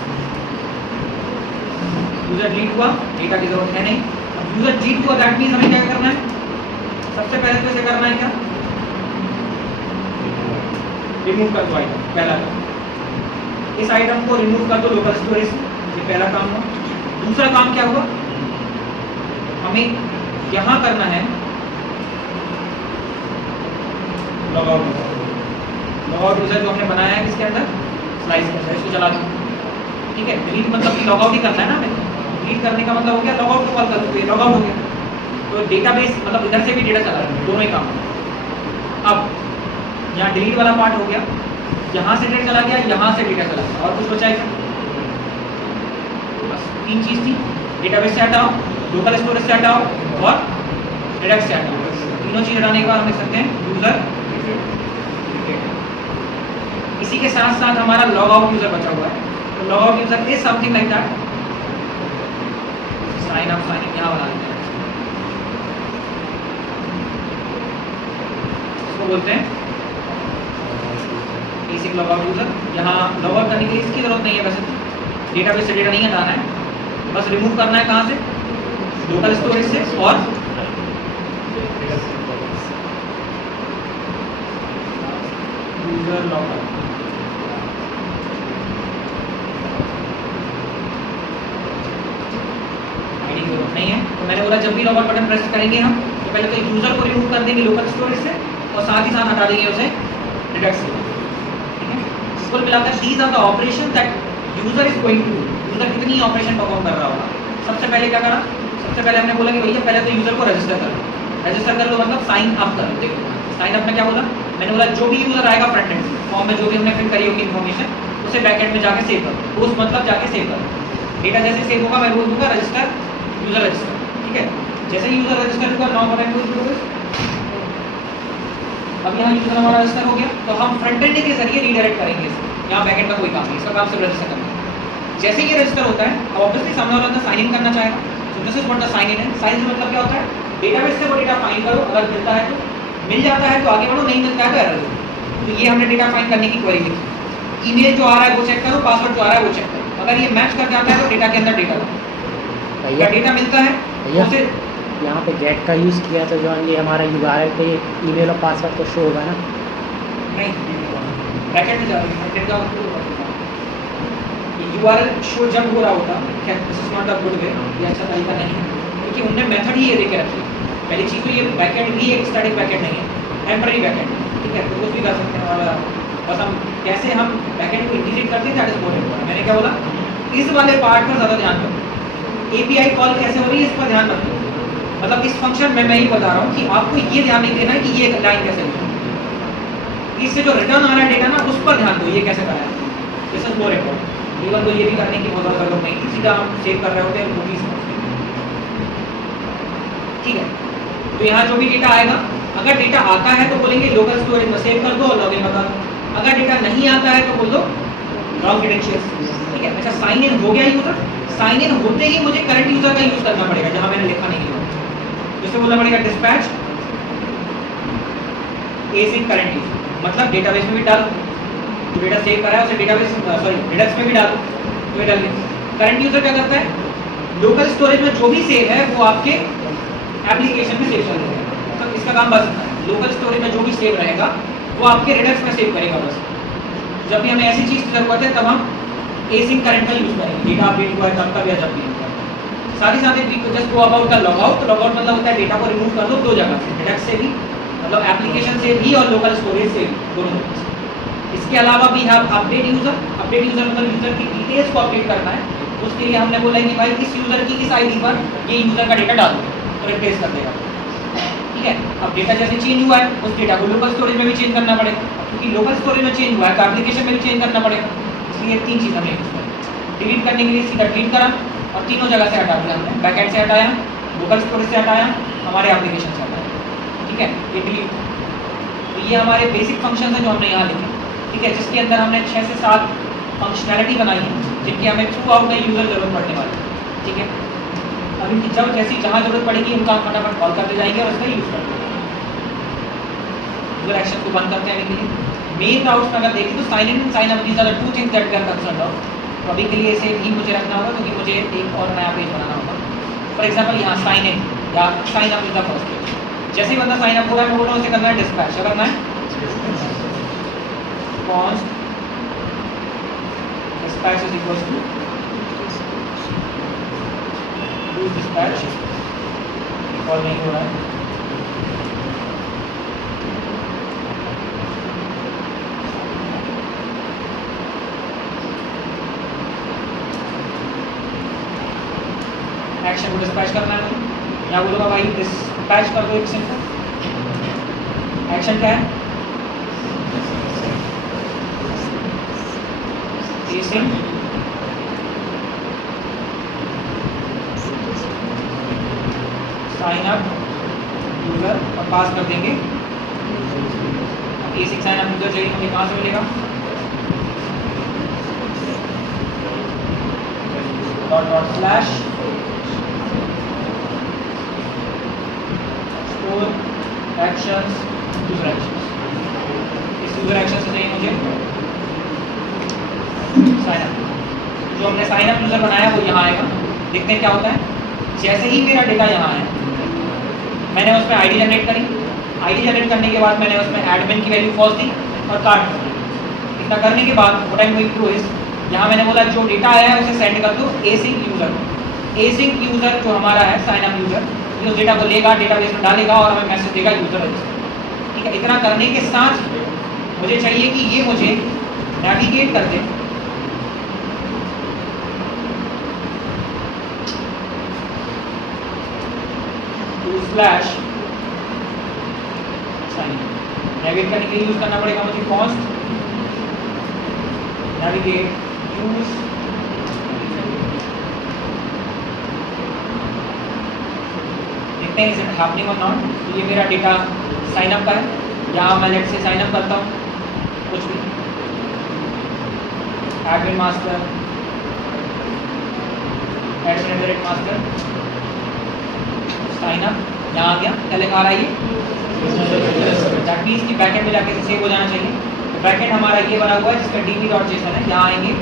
यूजर डिलीट हुआ, डेटा की जरूरत है नहीं। अब यूजर डिलीट हुआ दैट मींस हमें क्या करना है, सबसे पहले तो इसे करना है क्या, रिमूव कर दो आइटम, पहला काम। इस आइटम को रिमूव कर दो लोकल स्टोरेज से, ये पहला काम हुआ। दूसरा काम क्या हुआ, हमें यहाँ करना है log out user. Log out user जो हमने बनाया है किसके अंदर, स्लाइस के अंदर, इसको चला दो। ठीक है, डिलीट मतलब कि लॉग आउट ही करना है ना हमें। डिलीट करने का मतलब हो गया लॉग आउट को कॉल कर दो, ये लॉग आउट हो गया। तो डेटाबेस मतलब इधर से भी डेटा चला रहा है, दोनों ही काम। अब यहाँ डिलीट वाला पार्ट हो गया, यहाँ से डेटा चला गया, यहाँ से डेटा चला गया, और कुछ बचा है क्या, बस तीन चीज़ थी, डेटाबेस से हटाओ, लोकल स्टोरेज से हटाओ और रेडक्स से हटाओ। तीनों चीज़ हटाने के बाद हम लिख सकते हैं यूजर। इसी के साथ साथ हमारा लॉग आउट यूजर बचा हुआ है। तो log out user is something like that, sign up sign in यहाँ बना लेते हैं, इसको बोलते हैं बेसिक लॉग आउट यूजर। यहाँ लॉग आउट करने के लिए इसकी जरूरत नहीं है, वैसे डेटाबेस से डेटा नहीं हटाना है, बस रिमूव करना है कहाँ से, लोकल स्टोरेज से और यूजर लॉग आउट। आईडी की जरूरत नहीं है, तो मैंने बोला जब भी लॉग आउट बटन प्रेस करेंगे हम तो पहले तो यूजर को रिमूव कर देंगे लोकल स्टोरेज से और साथ ही साथ हटा देंगे उसे रिडक्स से। ठीक है, कुल मिलाकर these are the operation that user is going to, user कितनी ऑपरेशन परफॉर्म कर रहा होगा। सबसे पहले क्या करा, सबसे पहले हमने बोला कि भैया पहले तो यूजर को रजिस्टर कर लो, रजिस्टर कर लो मतलब साइन अप कर लो। देखो साइन अप में क्या बोला, मैंने बोला जो भी यूजर आएगा फ्रंट एंड फॉर्म में जो भी हमने फिल करी होगी इन्फॉर्मेशन उसे बैक एंड में जाके सेव कर दो, उस मतलब जाके सेव कर दो। डेटा जैसे सेव होगा मैं बोल दूंगा रजिस्टर यूजर रजिस्टर। ठीक है, जैसे ही यूजर रजिस्टर होगा now what I am going to do, अब यहाँ यूजर हमारा रजिस्टर हो गया तो हम फ्रंट एंड के जरिए रीडायरेक्ट करेंगे इसे, यहाँ बैक एंड का कोई काम नहीं, इसका काम सिर्फ रजिस्टर करना है। जैसे ही ये रजिस्टर होता है अब ऑब्वियसली सामने वाला बंदा साइन इन करना चाहेगा, so this is what the sign in है। साइन इन मतलब क्या होता है, डेटाबेस से वो डेटा फाइंड करो, अगर मिलता है तो मिल जाता है तो आगे बढ़ो, नहीं मिलता है तो एरर दो। तो ये हमने डेटा फाइंड करने की क्वेरी लिखी, ईमेल जो आ रहा है वो चेक करो, पासवर्ड जो आ रहा है वो चेक करो, अगर ये मैच कर जाता है तो डेटा के अंदर डेटा लो, अगर डेटा मिलता है तो उसे यहाँ पे गेट का यूज़ किया तो जो ये हमारा यूआरएल पे ईमेल और पासवर्ड तो शो होगा ना, नहीं बैकएंड में जा रही है, बैकएंड का यूआरएल शो जब हो रहा होता है, this is not a good way, ये अच्छा तरीका नहीं है क्योंकि उनने मेथड ही ये देके रखी है। पहली चीज़ तो ये बैकएंड भी एक स्टैटिक बैकएंड नहीं है, टेम्पररी बैकएंड। ठीक है, तो कुछ भी कर सकते हैं और बस हम कैसे हम बैकएंड को इंटीग्रेट करते हैं दैट इज मोर इम्पोर्टेंट। मैंने क्या बोला, इस वाले पार्ट पर ज़्यादा ध्यान दो, एपीआई कॉल कैसे हो रही है इस पर ध्यान रखो, मतलब इस फंक्शन में मैं ही बता रहा हूँ कि आपको ये ध्यान नहीं देना है कि ये लाइन कैसे लिखी है, इससे जो रिटर्न आ रहा है डेटा ना उस पर ध्यान दो, ये कैसे कराया, this is more important. Even तो ये भी करने की बहुत ज़्यादा जरूरत नहीं, सीधा हम सेव कर रहे होते हैं मूवीज। ठीक है, तो यहाँ जो भी डेटा आएगा, अगर डेटा आता है तो बोलेंगे लोकल स्टोरेज में सेव कर दो और लॉगिन बता दो, अगर डेटा नहीं आता है तो बोल दो रॉन्ग क्रेडेंशियल्स। ठीक है, अच्छा साइन इन हो गया यूजर, साइन इन होते ही मुझे करंट यूजर का यूज करना पड़ेगा जहाँ मैंने लिखा नहीं है, जिससे बोलना पड़ेगा डिस्पैच एसिंक करंट यूजर, मतलब डेटाबेस में भी डाल जो डेटा सेव करा है उसे डेटाबेस रिडक्स में भी डाल तो ये डाल दें। करंट यूजर क्या करता है, लोकल स्टोरेज में जो भी सेव है वो आपके एप्लीकेशन में सेव कर देगा, तो इसका काम बस इतना है, लोकल स्टोरेज में जो भी सेव रहेगा वो आपके रिडक्स में सेव करेगा बस। जब भी हमें ऐसी चीज़ की जरूरत है तब हम एसिंक करंट का यूज करेंगे, डेटा अपडेट हुआ है तब कब या जब भी। साथ ही साथ एक just go about the log out, log out मतलब होता है डेटा को रिमूव कर दो दो जगह से, रिडक्स से भी मतलब एप्लीकेशन से भी और लोकल स्टोरेज से भी, दोनों जगह से। इसके अलावा भी हम अपडेट यूजर मतलब यूजर की डिटेल्स को अपडेट करना है, उसके लिए हमने बोला कि भाई इस यूजर की इस आईडी पर ये यूजर का डेटा डाल दो तो रिप्लेस कर देगा। ठीक है, अब डेटा जैसे चेंज हुआ है उस डेटा को लोकल स्टोरेज में भी चेंज करना पड़ेगा, क्योंकि लोकल स्टोरेज में चेंज हुआ है तो एप्लीकेशन में भी चेंज करना पड़ेगा, इसलिए तीन चीज़ हमें यूज करें। डिलीट करने के लिए सीधा डिलीट करा और तीनों जगह से हटा दिया हमने, बैकएंड से हटाया, लोकल स्टोरेज से हटाया, हमारे एप्लीकेशन से हटाया। ठीक है, ये डिलीट, तो ये हमारे बेसिक फंक्शन है जो हमने यहाँ लिखे। ठीक है, जिसके अंदर हमने 6 से 7 फंक्शनैलिटी बनाई है जिनकी हमें थ्रू आउट द यूजर जरूरत पड़ने वाली है। ठीक है, अब इनकी जब जैसी जहाँ जरूरत पड़ेगी उनका हम फटाफट कॉल करते जाएंगे और उसका यूज करते जाएंगे। यूजर एक्शन को बंद करते हैं अभी के लिए। मेन राउट्स में अगर देखें तो sign in sign up, these are the two things that we are concerned of. तो अभी के लिए इसे भी मुझे रखना होगा क्योंकि मुझे एक और नया पेज बनाना होगा। फॉर एग्जाम्पल यहाँ साइन इन या sign up is the first page, जैसे ही बंदा साइन अप हो रहा है मैं बोल रहा हूँ उसे करना है डिस्पैच, क्या करना है const dispatch is equals to use dispatch, और नहीं हो रहा है एक्शन को डिस्पैच करना है मुझे, या बोलूँगा भाई डिस्पैच कर दो एक सिंपल एक्शन क्या है, साइन अप यूजर और पास कर देंगे एसिक साइन अप यूजर जेडी हमें कहाँ से मिलेगा, ./, एक्सप्लोर एक्शंस, यूजर एक्शंस। इस यूजर एक्शन से चाहिए मुझे साइन अप। जो हमने साइन अप यूजर बनाया वो यहाँ आएगा। देखते हैं क्या होता है। जैसे ही मेरा डेटा यहाँ है, मैंने उसमें आईडी जनरेट करी। आईडी जनरेट करने के बाद मैंने उसमें एडमिन की वैल्यू फॉल्स दी और कार्ड दी। इतना करने के बाद what I am going to do is, यहाँ मैंने बोला जो डेटा आया है उसे सेंड कर दो एसिंक यूजर को। एसिंक यूजर जो हमारा है साइन अप यूजर, ये उस डेटा को लेगा, डेटाबेस में डालेगा और हमें मैसेज देगा यूजर रजिस्टर। ठीक है, इतना करने के साथ मुझे चाहिए कि ये मुझे नेविगेट कर दे स्लैश साइन। नेविगेट करने के लिए यूज करना पड़ेगा मुझे कॉन्स्ट नेविगेट यूज देखते हैं इज इट हैपनिंग और नॉट। तो ये मेरा डेटा साइन अप का है। यहाँ मैं लेट से साइन अप करता हूँ कुछ भी, admin master, admin master, sign up, यहाँ आ गया। क्या लिखा रहा है ये? दैट मीन्स कि बैकएंड में जाके सेव हो जाना चाहिए। तो बैकएंड हमारा ये बना हुआ है जिसका db.json है। यहाँ आएंगे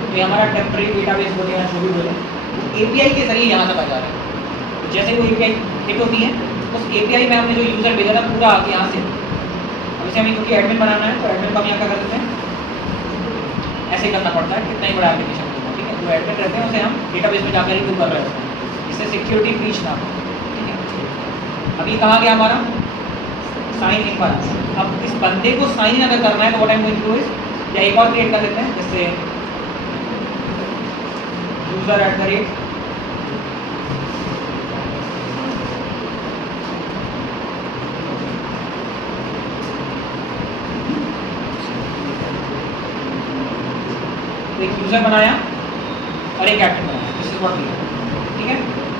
तो ये हमारा टेम्परेरी डेटाबेस बोले या जो भी बोले API के जरिए यहाँ तक आ जा रहा है। तो जैसे वो API हिट होती है उस API में हमने जो यूजर भेजा था पूरा आके यहाँ से, अब इसे हमें क्योंकि एडमिन बनाना है तो एडमिन को हम यहाँ क्या कर देते हैं, ऐसे ही करना पड़ता है कितना ही बड़ा एप्लीकेशन होगा। ठीक है, जो एडमिन रहते हैं उसे हम डेटाबेस में जाकर ही डू कर रहे होते हैं, इससे सिक्योरिटी ब्रीच ना हो। ठीक है, अभी कहाँ गया हमारा साइन इन पर। अब इस बंदे को साइन इन अगर करना है तो what I am going to do is, या एक और क्रिएट कर लेते हैं जैसे यूजर @ एक यूजर बनाया और एक एडमिन बनाया। This is what we do. ठीक है,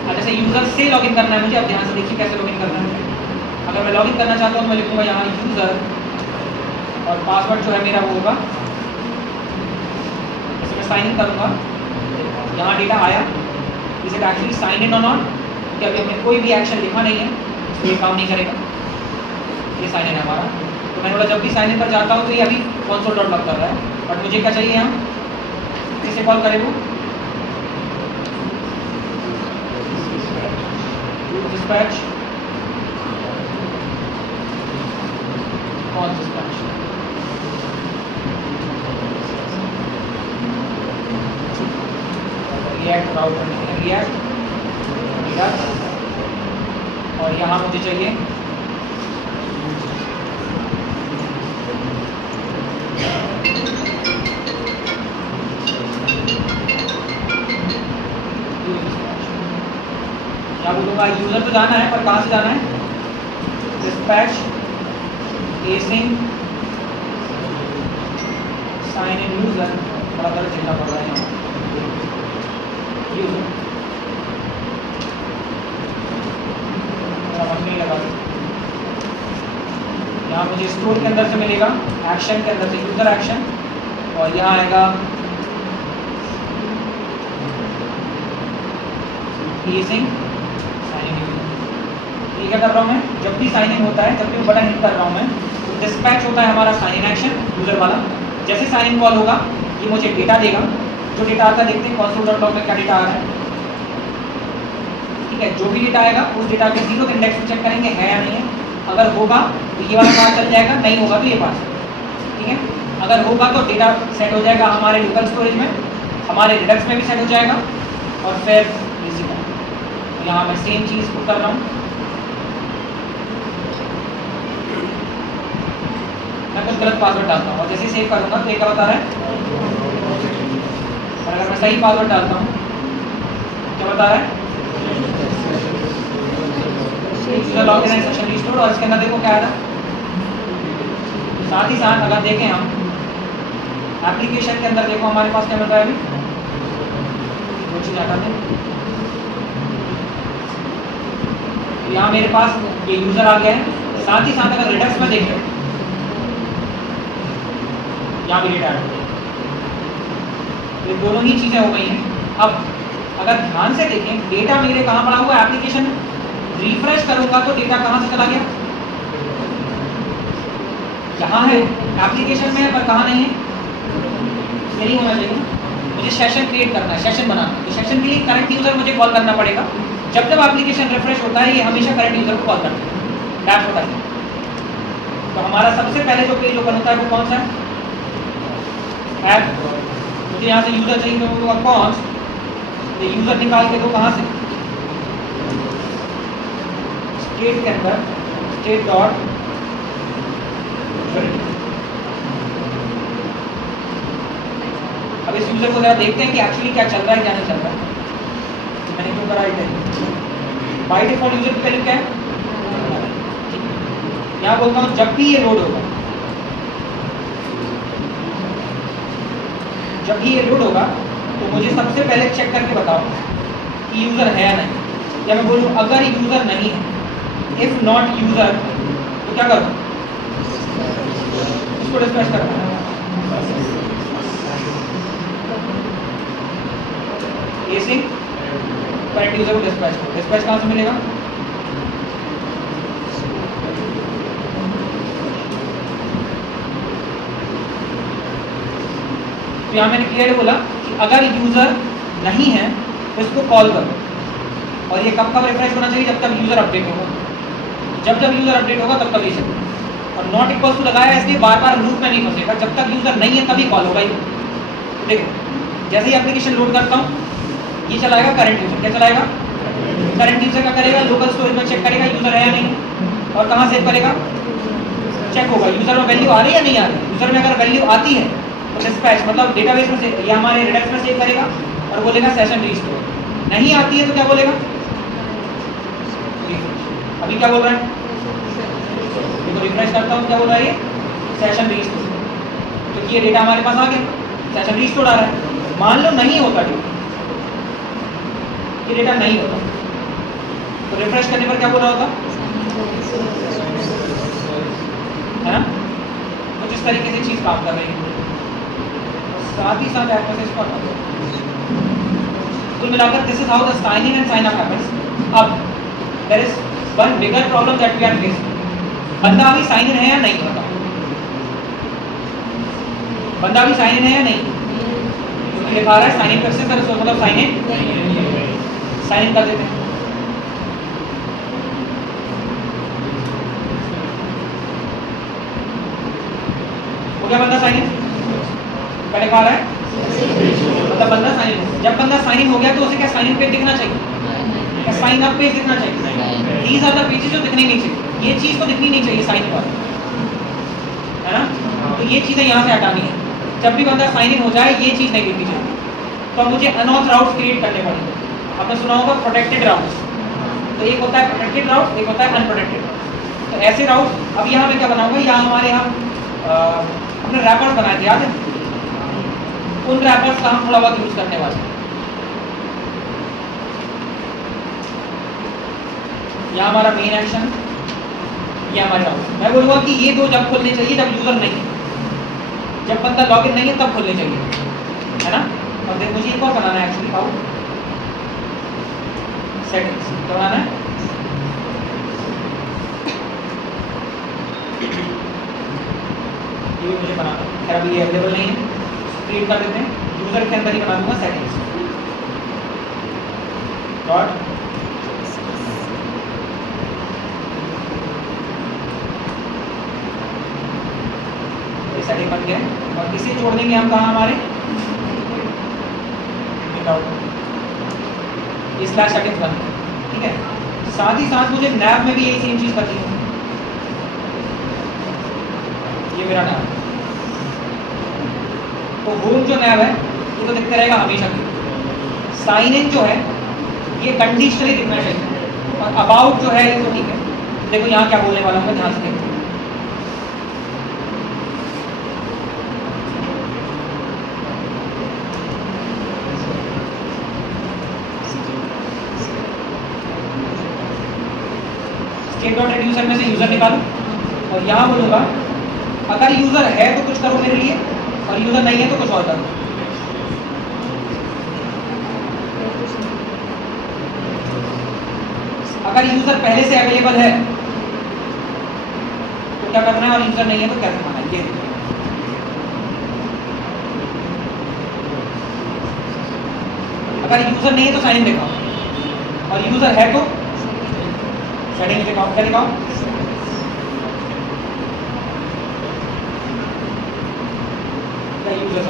अब जैसे यूजर से लॉगिन करना है मुझे, अब ध्यान से देखिए कैसे लॉगिन करना है मुझे। अगर मैं लॉगिन करना चाहता हूँ तो मैं लिखूंगा यहाँ यूजर और पासवर्ड जो है मेरा वो होगा, जैसे मैं साइन इन करूँगा, यहाँ डेटा आया, is it actually sign in और नॉट, क्योंकि अभी हमने कोई भी एक्शन लिखा नहीं है तो ये काम नहीं करेगा। ये साइन इन है हमारा। तो मैंने बोला जब भी साइन इन पर जाता हूँ तो ये अभी console.log कर रहा है, बट मुझे क्या चाहिए यहाँ, किसे कॉल करें वो dispatch कौन dispatch रिएक्ट राउट करने के लिए रिएक्ट, और यहाँ मुझे चाहिए क्या बोलूँगा, यूजर तो जाना है पर कहाँ से जाना है, dispatch async sign in user, बड़ा गलत लिखना पड़ रहा है यहाँ यूजर, मेरा मन नहीं लगा। यहाँ मुझे स्टोर के अंदर से मिलेगा, एक्शन के अंदर से यूजर एक्शन, और यहाँ आएगा एसिंक। ये क्या कर रहा हूँ मैं, जब भी साइन इन होता है, जब भी बटन हिट कर रहा हूँ मैं, तो डिस्पैच होता है हमारा साइन इन एक्शन यूजर वाला। जैसे साइन इन कॉल होगा ये मुझे डेटा देगा, जो डेटा आता है देखते हैं console.log में क्या डेटा आ रहा है। ठीक है, जो भी डेटा आएगा उस डेटा के 0 के इंडेक्स में चेक करेंगे है या नहीं है। अगर होगा तो ये वाला पार्ट चल जाएगा, नहीं होगा तो ये पार्ट। ठीक है, अगर होगा तो डेटा सेट हो जाएगा हमारे लोकल स्टोरेज में, हमारे रिडक्स में भी सेट हो जाएगा, और फिर इसी तरह यहाँ मैं सेम चीज़ को कर रहा हूँ। मैं कुछ गलत पासवर्ड डालता हूँ और जैसे ही सेव करूँगा तो ये क्या बता रहा है, और अगर मैं सही पासवर्ड डालता हूँ क्या बता रहा है, लॉगिन एंड सेशन रिस्टोर, और इसके अंदर देखो क्या आया। साथ ही साथ अगर देखें हम एप्लीकेशन के अंदर देखो हमारे पास क्या मिल रहा है, अभी वो चीज़ हटा दें। यहाँ मेरे पास ये यूज़र आ गया है। साथ ही साथ अगर रिडक्स में देखें यहाँ भी डेटा ऐड हो गया। ये दोनों ही चीज़ें हो गई हैं। अब अगर ध्यान से देखें, डेटा मेरे कहाँ पड़ा हुआ है एप्लीकेशन में, रिफ्रेश करूंगा तो डेटा कहाँ से चला गया, यहाँ है एप्लीकेशन में है, पर कहाँ नहीं है, ये नहीं होना चाहिए ना। मुझे सेशन क्रिएट करना है, सेशन बनाना है। तो सेशन के लिए करंट यूज़र मुझे कॉल करना पड़ेगा। जब जब एप्लीकेशन रिफ्रेश होता है, ये हमेशा करंट यूज़र को कॉल करता है, डैश होता है। तो हमारा सबसे पहले जो पेज ओपन होता है वो कौन सा है, ऐप। मुझे यहाँ से यूज़र चाहिए तो वो कौन, ये यूज़र निकाल के दो कहाँ से, स्टेट के अंदर स्टेट डॉट। अब इस यूज़र को जरा देखते हैं कि एक्चुअली क्या चल रहा है, क्या नहीं चल रहा है। मैंने क्यों करा है, बाई डिफॉल्ट यूज़र की वैल्यू क्या है, यहाँ बोलता हूँ जब भी ये लोड होगा, जब भी ये लोड होगा तो मुझे सबसे पहले चेक करके बताओ कि यूज़र है या नहीं। या मैं बोलूँ अगर यूज़र नहीं है, इफ़ नॉट यूज़र, तो क्या करूँ, इसको डिस्पैच करना है। ये से करंट यूज़र को डिस्पैच करो। डिस्पैच कहाँ से मिलेगा, तो यहाँ मैंने क्लियर बोला कि अगर यूज़र नहीं है तो इसको कॉल करो। और ये कब कब रिफ्रेश होना चाहिए, जब तक यूज़र अपडेट होगा। जब जब यूज़र अपडेट होगा तब तक ये चलेगा। और नॉट इक्वल्स टू लगाया इसलिए बार बार लूप में नहीं फंसेगा, जब तक यूज़र नहीं है तभी कॉल होगा। तो देखो जैसे ही एप्लीकेशन लोड करता हूँ, ये चलाएगा करंट यूज़र। क्या चलाएगा, करंट यूज़र का करेगा, लोकल स्टोरेज में चेक करेगा यूज़र है या नहीं, और कहाँ सेव करेगा, चेक होगा यूज़र में वैल्यू आ रही है या नहीं आ रही। यूज़र में अगर वैल्यू आती है तो डिस्पैच मतलब डेटाबेस में से या हमारे रिडक्स में सेव करेगा और बोलेगा सेशन रीस्टोर। नहीं आती है तो क्या बोलेगा, अभी क्या बोल रहा है, देखो रिफ्रेश करता हूँ, क्या बोल रहा है ये, सेशन रीस्टोर। तो ये डेटा हमारे पास आ गया, सेशन रीस्टोर आ रहा है। मान लो नहीं होता डेटा, ये डेटा नहीं होता तो रिफ्रेश करने पर क्या बोला होता है ना। कुछ इस तरीके से चीज़ काम कर रही है। साथ ही साथ ऐप में इसको कुल मिलाकर this is how the sign in and sign up happens. अब there is one bigger problem that we are facing. बंदा अभी साइन इन है या नहीं, बताओ, बंदा अभी साइन इन है या नहीं, क्योंकि लिखा रहा है साइन इन कर से, सर मतलब साइन इन कर देते हैं। हो गया बंदा साइन इन, पहले कहा रहा है मतलब बंदा साइन इन। जब बंदा साइन इन हो गया तो उसे क्या साइन इन पेज दिखना चाहिए, क्या साइन अप पेज दिखना चाहिए। दीज आर द पेजेस जो दिखने नहीं चाहिए, ये चीज़ तो दिखनी नहीं चाहिए साइन पर, है ना। तो ये चीज़ें यहाँ से हटानी है। जब भी बंदा साइन इन हो जाए ये चीज़ नहीं दिखनी चाहिए। तो अब मुझे अनऑथ राउट्स क्रिएट करने पड़ेंगे। आपने सुना होगा प्रोटेक्टेड राउट्स, तो एक होता है प्रोटेक्टेड राउट, एक होता है अनप्रोटेक्टेड राउट। तो ऐसे राउट अब यहाँ मैं क्या बनाऊंगा, यहाँ हमारे यहाँ हमने रैपर्स बनाए थे, याद है, उन रैपर्स का हम थोड़ा बहुत यूज करने वाले हैं। यहाँ हमारा मेन एक्शन, ये हमारे राउट। मैं बोलूँगा कि ये दो जब खोलने चाहिए जब यूजर नहीं है, जब बंदा लॉगिन नहीं है तब खोलने चाहिए, है ना। और देखो मुझे एक और बनाना है एक्चुअली, हाउ सेटिंग्स बनाना है। ये भी मुझे बनाना है, खैर अभी ये अवेलेबल नहीं है, क्रिएट कर देते हैं। यूजर के अंदर ही बना दूंगा सेटिंग्स डॉट सेटिंग बन गया है। और इसे जोड़ देंगे हम कहाँ, हमारे स्लैश सेटिंग्स बन गया, ठीक है। साथ ही साथ मुझे नैव में भी यही सेम चीज़ करनी है। ये मेरा नैव, तो होम जो नैव है ये तो दिखते रहेगा हमेशा की। साइन इन जो है ये कंडीशनली दिखना चाहिए, और अबाउट जो है ये तो ठीक है। देखो यहाँ क्या बोलने वाला हूँ मैं, ध्यान से देखो। स्टेट डॉट रेड्यूसर में से यूजर निकालो, और यहाँ बोलूँगा अगर यूजर है तो कुछ करो मेरे लिए, और यूजर नहीं है तो कुछ और करो। अगर यूजर पहले से अवेलेबल है तो क्या करना है, और यूजर नहीं है तो क्या करना है, ये अगर यूजर नहीं है तो साइन इन दिखाओ, और यूजर है तो सेटिंग दिखाओ। क्या दिखाओ, यूजर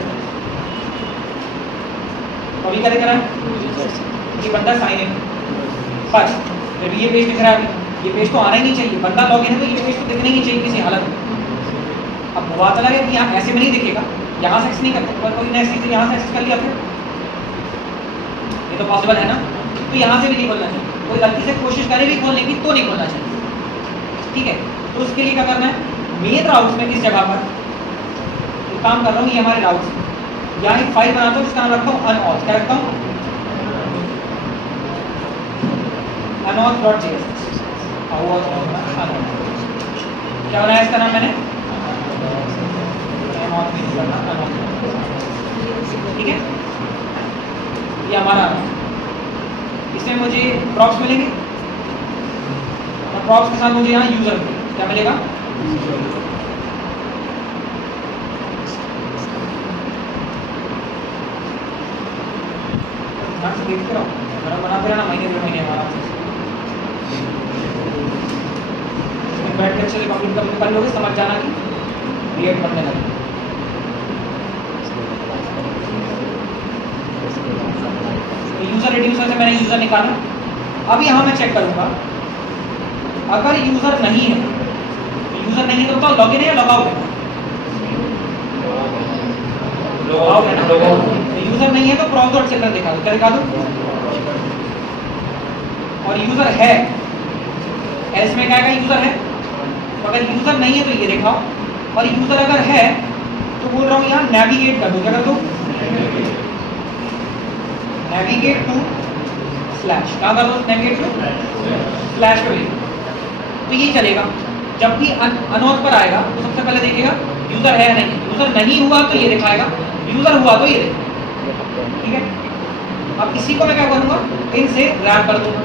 अभी क्या दिख रहा है, ये बंदा साइन इन, बस जब ये पेज दिख रहा है, ये पेज तो आना ही नहीं चाहिए, बंदा लॉगिन है तो ये पेज तो दिखना ही नहीं चाहिए किसी हालत में। अब बात अलग है कि यहाँ ऐसे में नहीं दिखेगा, यहाँ से एक्सेस नहीं करते, पर कोई नेक्स्ट चीज़ यहाँ से एक्सेस कर लिया फिर ये तो पॉसिबल है ना, तो यहाँ से भी नहीं खोलना चाहिए, कोई गलती से कोशिश करे भी खोलने की तो नहीं खोलना चाहिए, ठीक है। तो उसके लिए क्या करना है, मेन राउट्स में किस जगह पर तो काम कर रहा हूँ, ये हमारे राउट्स, यहाँ एक फाइल बनाता हूँ जिसका नाम रखता हूँ अनऑथ, क्या रखता हूँ, unauth.js। क्या बनाया इसका नाम मैंने, ठीक है। ये हमारा, इसमें मुझे प्रॉप्स मिलेंगे और प्रॉप्स के साथ मुझे यहाँ यूजर मिलेगा, क्या मिलेगा, देखते रहो, बनाते रहना महीने 2 महीने हमारा बैठ के अच्छे से कंप्लीट कर लोगे, समझ जाना कि रिएक्ट बनने लगे। यूजर रिड्यूसर से मैंने यूजर निकाला, अब यहाँ मैं चेक करूंगा, अगर यूजर नहीं है तो यूजर नहीं है तो बताओ लॉगिन है या लॉगआउट है, लॉगआउट है ना, तो यूजर नहीं है तो props.children दिखा दो, क्या दिखा दो, और यूजर है एल्स में क्या आएगा, यूजर है, तो अगर यूजर नहीं है तो ये दिखाओ, और यूजर अगर है तो बोल रहा हूँ यहाँ नेविगेट कर दो, क्या कर दो, नेविगेट टू स्लैश, कहाँ कर दो, नेविगेट टू स्लैश पे, तो ये चलेगा। जब भी अनऑथ पर आएगा तो सबसे पहले देखेगा यूजर है या नहीं, यूजर नहीं हुआ तो ये दिखाएगा, यूजर हुआ तो ये दिखाएगा, ठीक है। अब इसी को मैं क्या करूंगा, इनसे रैप कर दूंगा,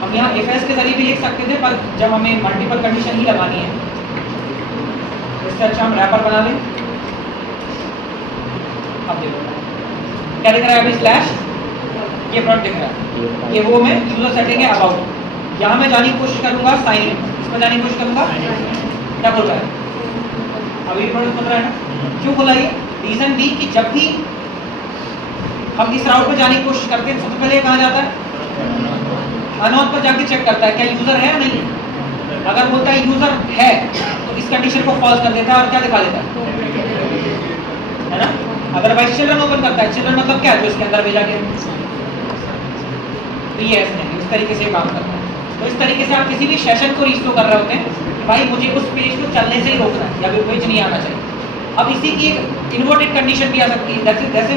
हम यहाँ एफएस के जरिए भी लिख सकते थे, पर जब हमें मल्टीपल कंडीशन ही लगानी है इससे अच्छा हम रैपर बना लें। अब देखो क्या दिख रहा है, अभी स्लैश ये प्रोडक्ट दिख रहा है, ये वो मैं यूजर सेटिंग है अबाउट, यहाँ मैं जाने की कोशिश करूंगा साइन इन, इसमें जाने की कोशिश करूंगा, क्या बोल रहा है, अभी प्रोडक्ट खुल रहा है ना, क्यों खुला ये, रीजन दी कि जब भी हम इस राउट पर जाने की कोशिश करते हैं सबसे पहले कहाँ जाता है, अनऑथ पर जाके चेक करता है क्या यूजर है या नहीं है, अगर बोलता है यूजर है तो इस कंडीशन को फॉल्स कर देता है और क्या दिखा देता है ना, अदरवाइज चिल्ड्रन ओपन करता है, चिल्ड्रन मतलब क्या है, जो इसके अंदर भेजा गया, तो ये ऐसे नहीं, इस तरीके से काम करता है। तो इस तरीके से आप किसी भी सेशन को रिस्टोर कर रहे होते हैं कि भाई मुझे उस पेज को चलने से ही रोकना है या फिर पेज नहीं आना चाहिए। अब इसी की एक इन्वर्टेड कंडीशन भी आ सकती है, जैसे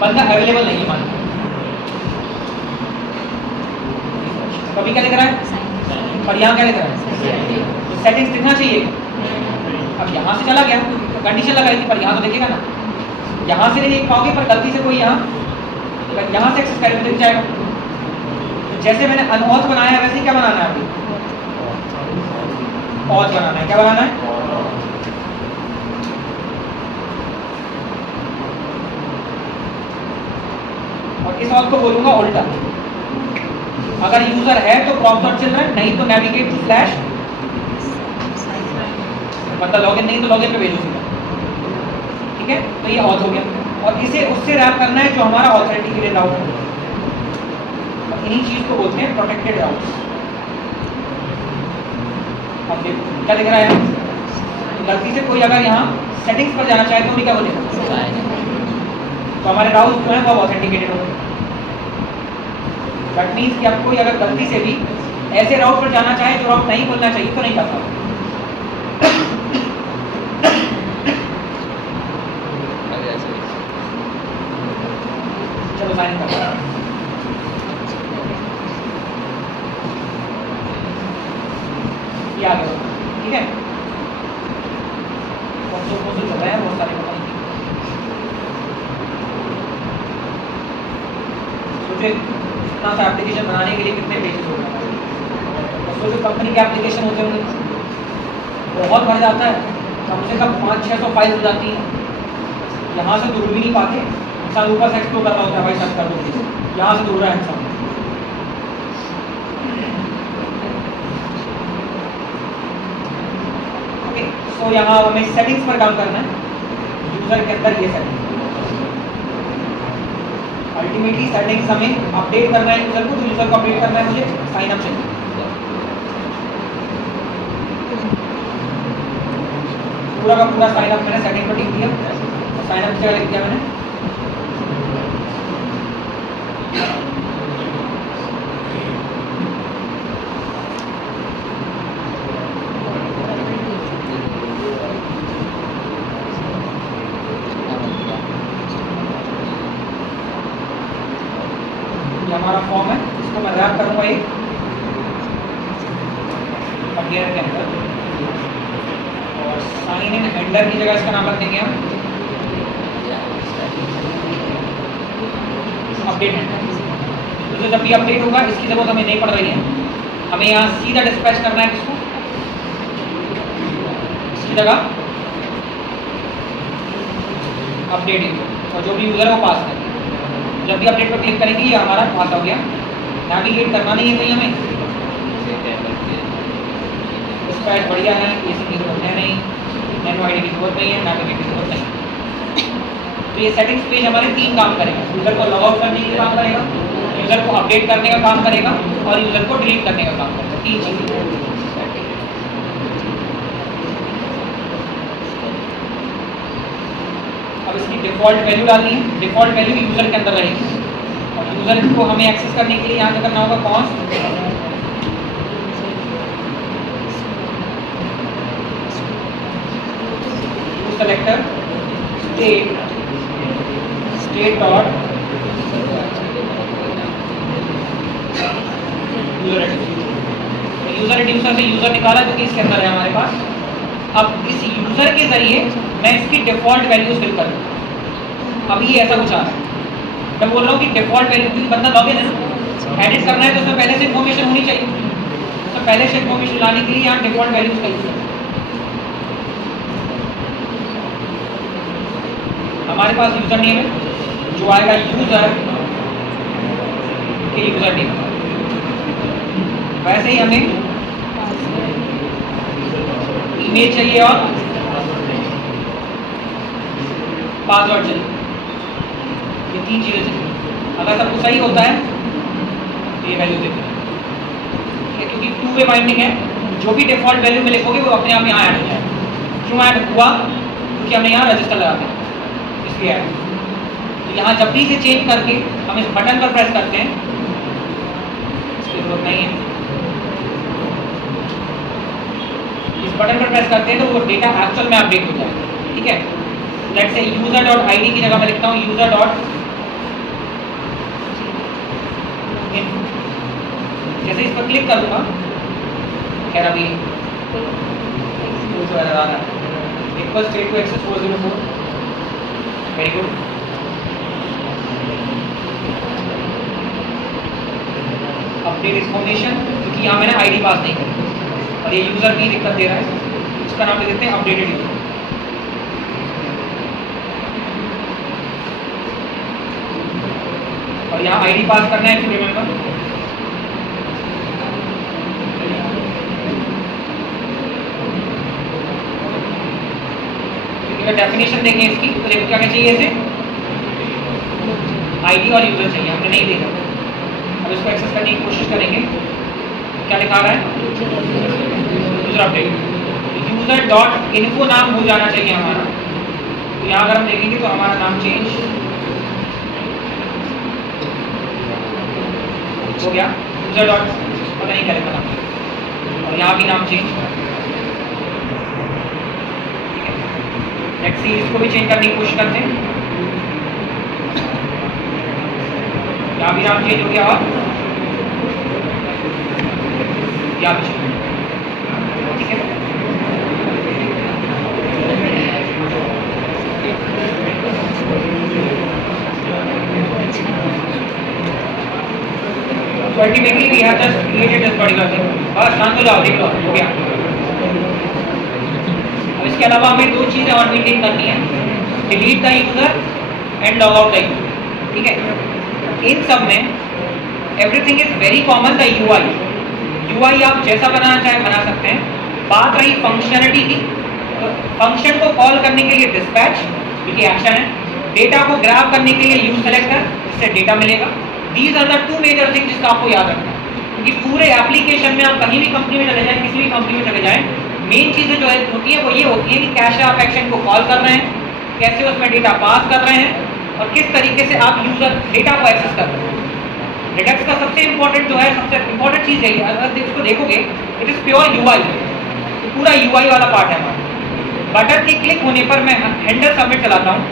बंदा अवेलेबल नहीं है मान लो, कभी क्या दिख रहा है, और यहाँ क्या दिख रहा है, तो सेटिंग्स दिखना चाहिए। अब यहाँ से चला गया तो कंडीशन लगाई थी, पर यहाँ तो देखेगा ना, यहाँ से नहीं देख पाओगे, पर गलती से कोई यहाँ से एक्सेस करे तो दिख जाएगा। तो जैसे मैंने अनऑथ बनाया है वैसे ही क्या बनाना है, अभी ऑथ बनाना है, क्या बनाना है, और इस ऑथ को बोलूंगा उल्टा, अगर यूजर है तो props.children, नहीं तो नेविगेट टू स्लैश, मतलब लॉगिन नहीं तो लॉगिन पे भेजो सीधा, ठीक है। तो ये ऑथ हो गया, और इसे उससे रैप करना है जो हमारा ऑथेंटिकेटेड राउट है, और इन्हीं चीज को बोलते हैं प्रोटेक्टेड राउट्स। अब देखो क्या दिख रहा है, गलती से कोई अगर यहाँ सेटिंग्स पर जाना चाहे तो भी क्या बोलेगा, तो हमारे राउट जो है वो ऑथेंटिकेटेड होंगे। दैट मीन्स कि अब कोई अगर गलती से भी ऐसे राउट पर जाना चाहे जो राउट नहीं बोलना चाहिए तो नहीं कर सकता। चलो साइन कर, ये आ गया, ठीक है। प्रपोजल कर रहे हैं बहुत सारे कंपनी। सोचिए इतना सा एप्लीकेशन बनाने के लिए कितने पेजेस हो गए। और सोचिए कंपनी के एप्लीकेशन होते होंगे बहुत भर जाता है, कम से कम 500-600 फाइल हो जाती हैं। यहाँ से दूर भी नहीं पाते, इंसान ऊपर से एक्सप्लोर कर रहा होता है, भाई सर्च कर दो प्लीज, यहाँ से दूर रहा है इंसान। ओके, सो यहाँ हमें सेटिंग्स पर काम करना है, यूजर के अंदर ये सेटिंग। अल्टीमेटली सेटिंग्स हमें अपडेट करना है यूजर को, तो यूजर को अपडेट करना है मुझे साइन अप चाहिए। पूरा का पूरा साइन अप मैंने सेटिंग पर लिख दिया, साइन अप की जगह लिख दिया मैंने ये हमारा फॉर्म है, इसको मैं रैप करूंगा एक कंटेनर के अंदर, और साइन इन हेडर की जगह इसका नाम रख देंगे हम अपडेट हेडर। तो जब भी अपडेट होगा इसकी जरूरत हमें नहीं पड़ रही है, हमें यहाँ सीधा डिस्पैच करना है किसको, इसकी जगह अपडेट और जो भी यूजर है वो पास करेंगे। जब भी अपडेट पर क्लिक करेंगे ये हमारा पास हो गया। नेविगेट करना नहीं है कहीं हमें, डिस्पैच बढ़िया है, ये सब की जरूरत है नहीं, मेनू आईडी की जरूरत नहीं है, नेविगेट की जरूरत नहीं। तो ये सेटिंग्स पेज हमारे 3 काम करेगा, यूजर को लॉग आउट करने के काम करेगा, यूजर को अपडेट करने का काम करेगा और यूजर को डिलीट करने का काम करेगा। 3 चीजें। अब इसकी डिफॉल्ट वैल्यू डालनी है, डिफॉल्ट वैल्यू यूजर के अंदर रहेगी और यूजर को हमें एक्सेस करने के लिए यहाँ क्या करना होगा, const selector state dot user reducer से यूजर निकाला जो कि इसके अंदर है हमारे पास। अब इस यूजर के जरिए मैं इसकी डिफॉल्ट वैल्यूज फिल कर दूँ। अब ये ऐसा कुछ आ रहा है, मैं बोल रहा हूँ कि डिफॉल्ट वैल्यू, क्योंकि बंदा लॉगिन है ना, एडिट करना है तो उसमें पहले से इन्फॉर्मेशन होनी चाहिए, तो पहले से इन्फॉर्मेशन लाने के लिए यहाँ डिफॉल्ट वैल्यूज का यूज करें। हमारे पास यूजर नेम है जो आएगा यूजर के यूजर नेम, वैसे ही हमें ईमेल चाहिए और पासवर्ड चाहिए, ये 3 चीजें चाहिए। अगर सब कुछ सही होता है तो ये वैल्यू देते हैं, क्योंकि 2 वे बाइंडिंग है, जो भी डिफॉल्ट वैल्यू में लिखोगे वो अपने आप यहाँ ऐड हो जाएगा। क्यों ऐड हुआ, क्योंकि हमने यहाँ रजिस्टर लगा दिया इसलिए ऐड। तो यहाँ जब भी इसे चेंज करके हम इस बटन पर प्रेस करते हैं, इसकी जरूरत नहीं है, इस बटन पर प्रेस करते हैं तो वो डेटा एक्चुअल में अपडेट हो जाएगा। ठीक है, let's say user dot ID की जगह मैं लिखता हूँ यूजर डॉट इन। जैसे इस पर क्लिक करूंगा, खैर अभी equal state to access 404, very good. Update information, क्योंकि यहाँ मैंने आईडी पास नहीं करी और ये यूजर भी दिक्कत दे रहा है, इसका नाम दे देते हैं अपडेटेड यूजर। और यहाँ आईडी पास करना है, रिमेंबर डेफिनेशन देंगे इसकी, तो देखो क्या क्या चाहिए इसे, आईडी और यूजर चाहिए, हमने नहीं देखा। अब इसको एक्सेस करने की कोशिश करेंगे, क्या लिखा रहा है, user update, user dot info नाम हो जाना चाहिए हमारा। तो यहाँ अगर हम देखेंगे तो हमारा नाम चेंज हो गया, यूजर डॉट पता नहीं क्या लिखा नाम, और यहाँ भी नाम चेंज। नेक्स्ट सी इसको भी चेंज करने की कोशिश करते हैं, यहाँ भी नाम चेंज हो गया और यहाँ भी चेंज। ठीक है, ultimately we have just created this particular thing. बस शांत हो जाओ, देख लो हो गया। अब इसके अलावा हमें दो चीज़ें और मेंटेन करनी है, delete the user and log out the user. ठीक है, इन सब में everything is very common. The UI आप जैसा बनाना चाहे बना सकते हैं। बात रही फंक्शनलिटी की, तो फंक्शन को कॉल करने के लिए डिस्पैच क्योंकि एक्शन है, डेटा को ग्रैब करने के लिए यूज सेलेक्टर जिससे डेटा मिलेगा। These are the two major things जिसका आपको याद रखना है, क्योंकि पूरे एप्लीकेशन में आप कहीं भी कंपनी में चले जाएं, किसी भी कंपनी में चले जाएं, मेन चीज़ें जो है होती है वो ये होती है कि कैसे आप एक्शन को कॉल कर रहे हैं, कैसे उसमें डेटा पास कर रहे हैं और किस तरीके से आप यूजर डेटा को एक्सेस कर रहे हैं। रिडक्स का सबसे इंपॉर्टेंट जो है, सबसे इंपॉर्टेंट चीज़ है, अगर इसको देखोगे इट इज़ प्योर यूआई, तो पूरा यूआई वाला पार्ट है हमारा। बटन के क्लिक होने पर मैं हैंडल सबमिट चलाता हूँ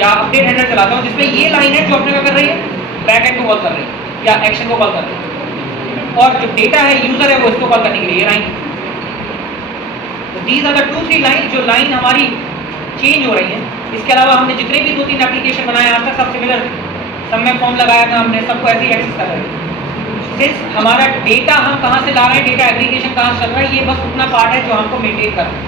या अपडेट हैंडल चलाता हूँ, जिसमें ये लाइन है जो अपने में कर रही है, बैक एंड को कॉल कर रही है या एक्शन को कॉल कर रही है, और जो डेटा है यूजर है वो इसको कॉल करने के लिए ये लाइन। तो दीज आर द 2-3 लाइन जो लाइन हमारी चेंज हो रही है। इसके अलावा हमने जितने भी 2-3 एप्लीकेशन बनाए आज तक सब सिमिलर थे, सब में फॉर्म लगाया था हमने, सबको ऐसे ही एक्सेस कर रहे थे। सिर्फ हमारा डेटा हम कहाँ से ला रहे हैं, डेटा एग्रीगेशन कहाँ से चल रहा है, ये बस उतना पार्ट है जो हमको मेंटेन करना है।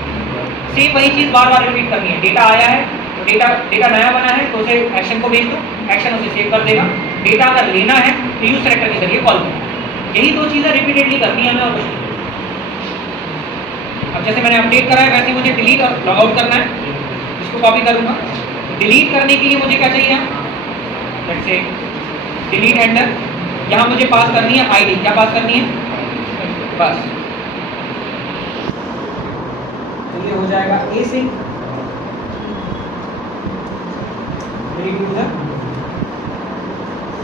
सेम वही चीज़ बार बार रिपीट करनी है। डेटा आया है तो डेटा नया बना है तो उसे एक्शन को भेज दो, एक्शन उसे सेव कर देगा। डेटा अगर लेना है तो यूज सेलेक्टर के जरिए कॉल करो। यही दो चीज़ें रिपीटेडली करनी है हमें और कुछ नहीं। अब जैसे मैंने अपडेट करा है वैसे मुझे डिलीट और लॉग आउट करना है, इसको कॉपी करूँगा। डिलीट करने के लिए मुझे क्या चाहिए, लेट्स से डिलीट हैंडल, यहाँ मुझे पास करनी है आईडी। क्या पास करनी है, बस तो ये हो जाएगा async डिलीट यूजर।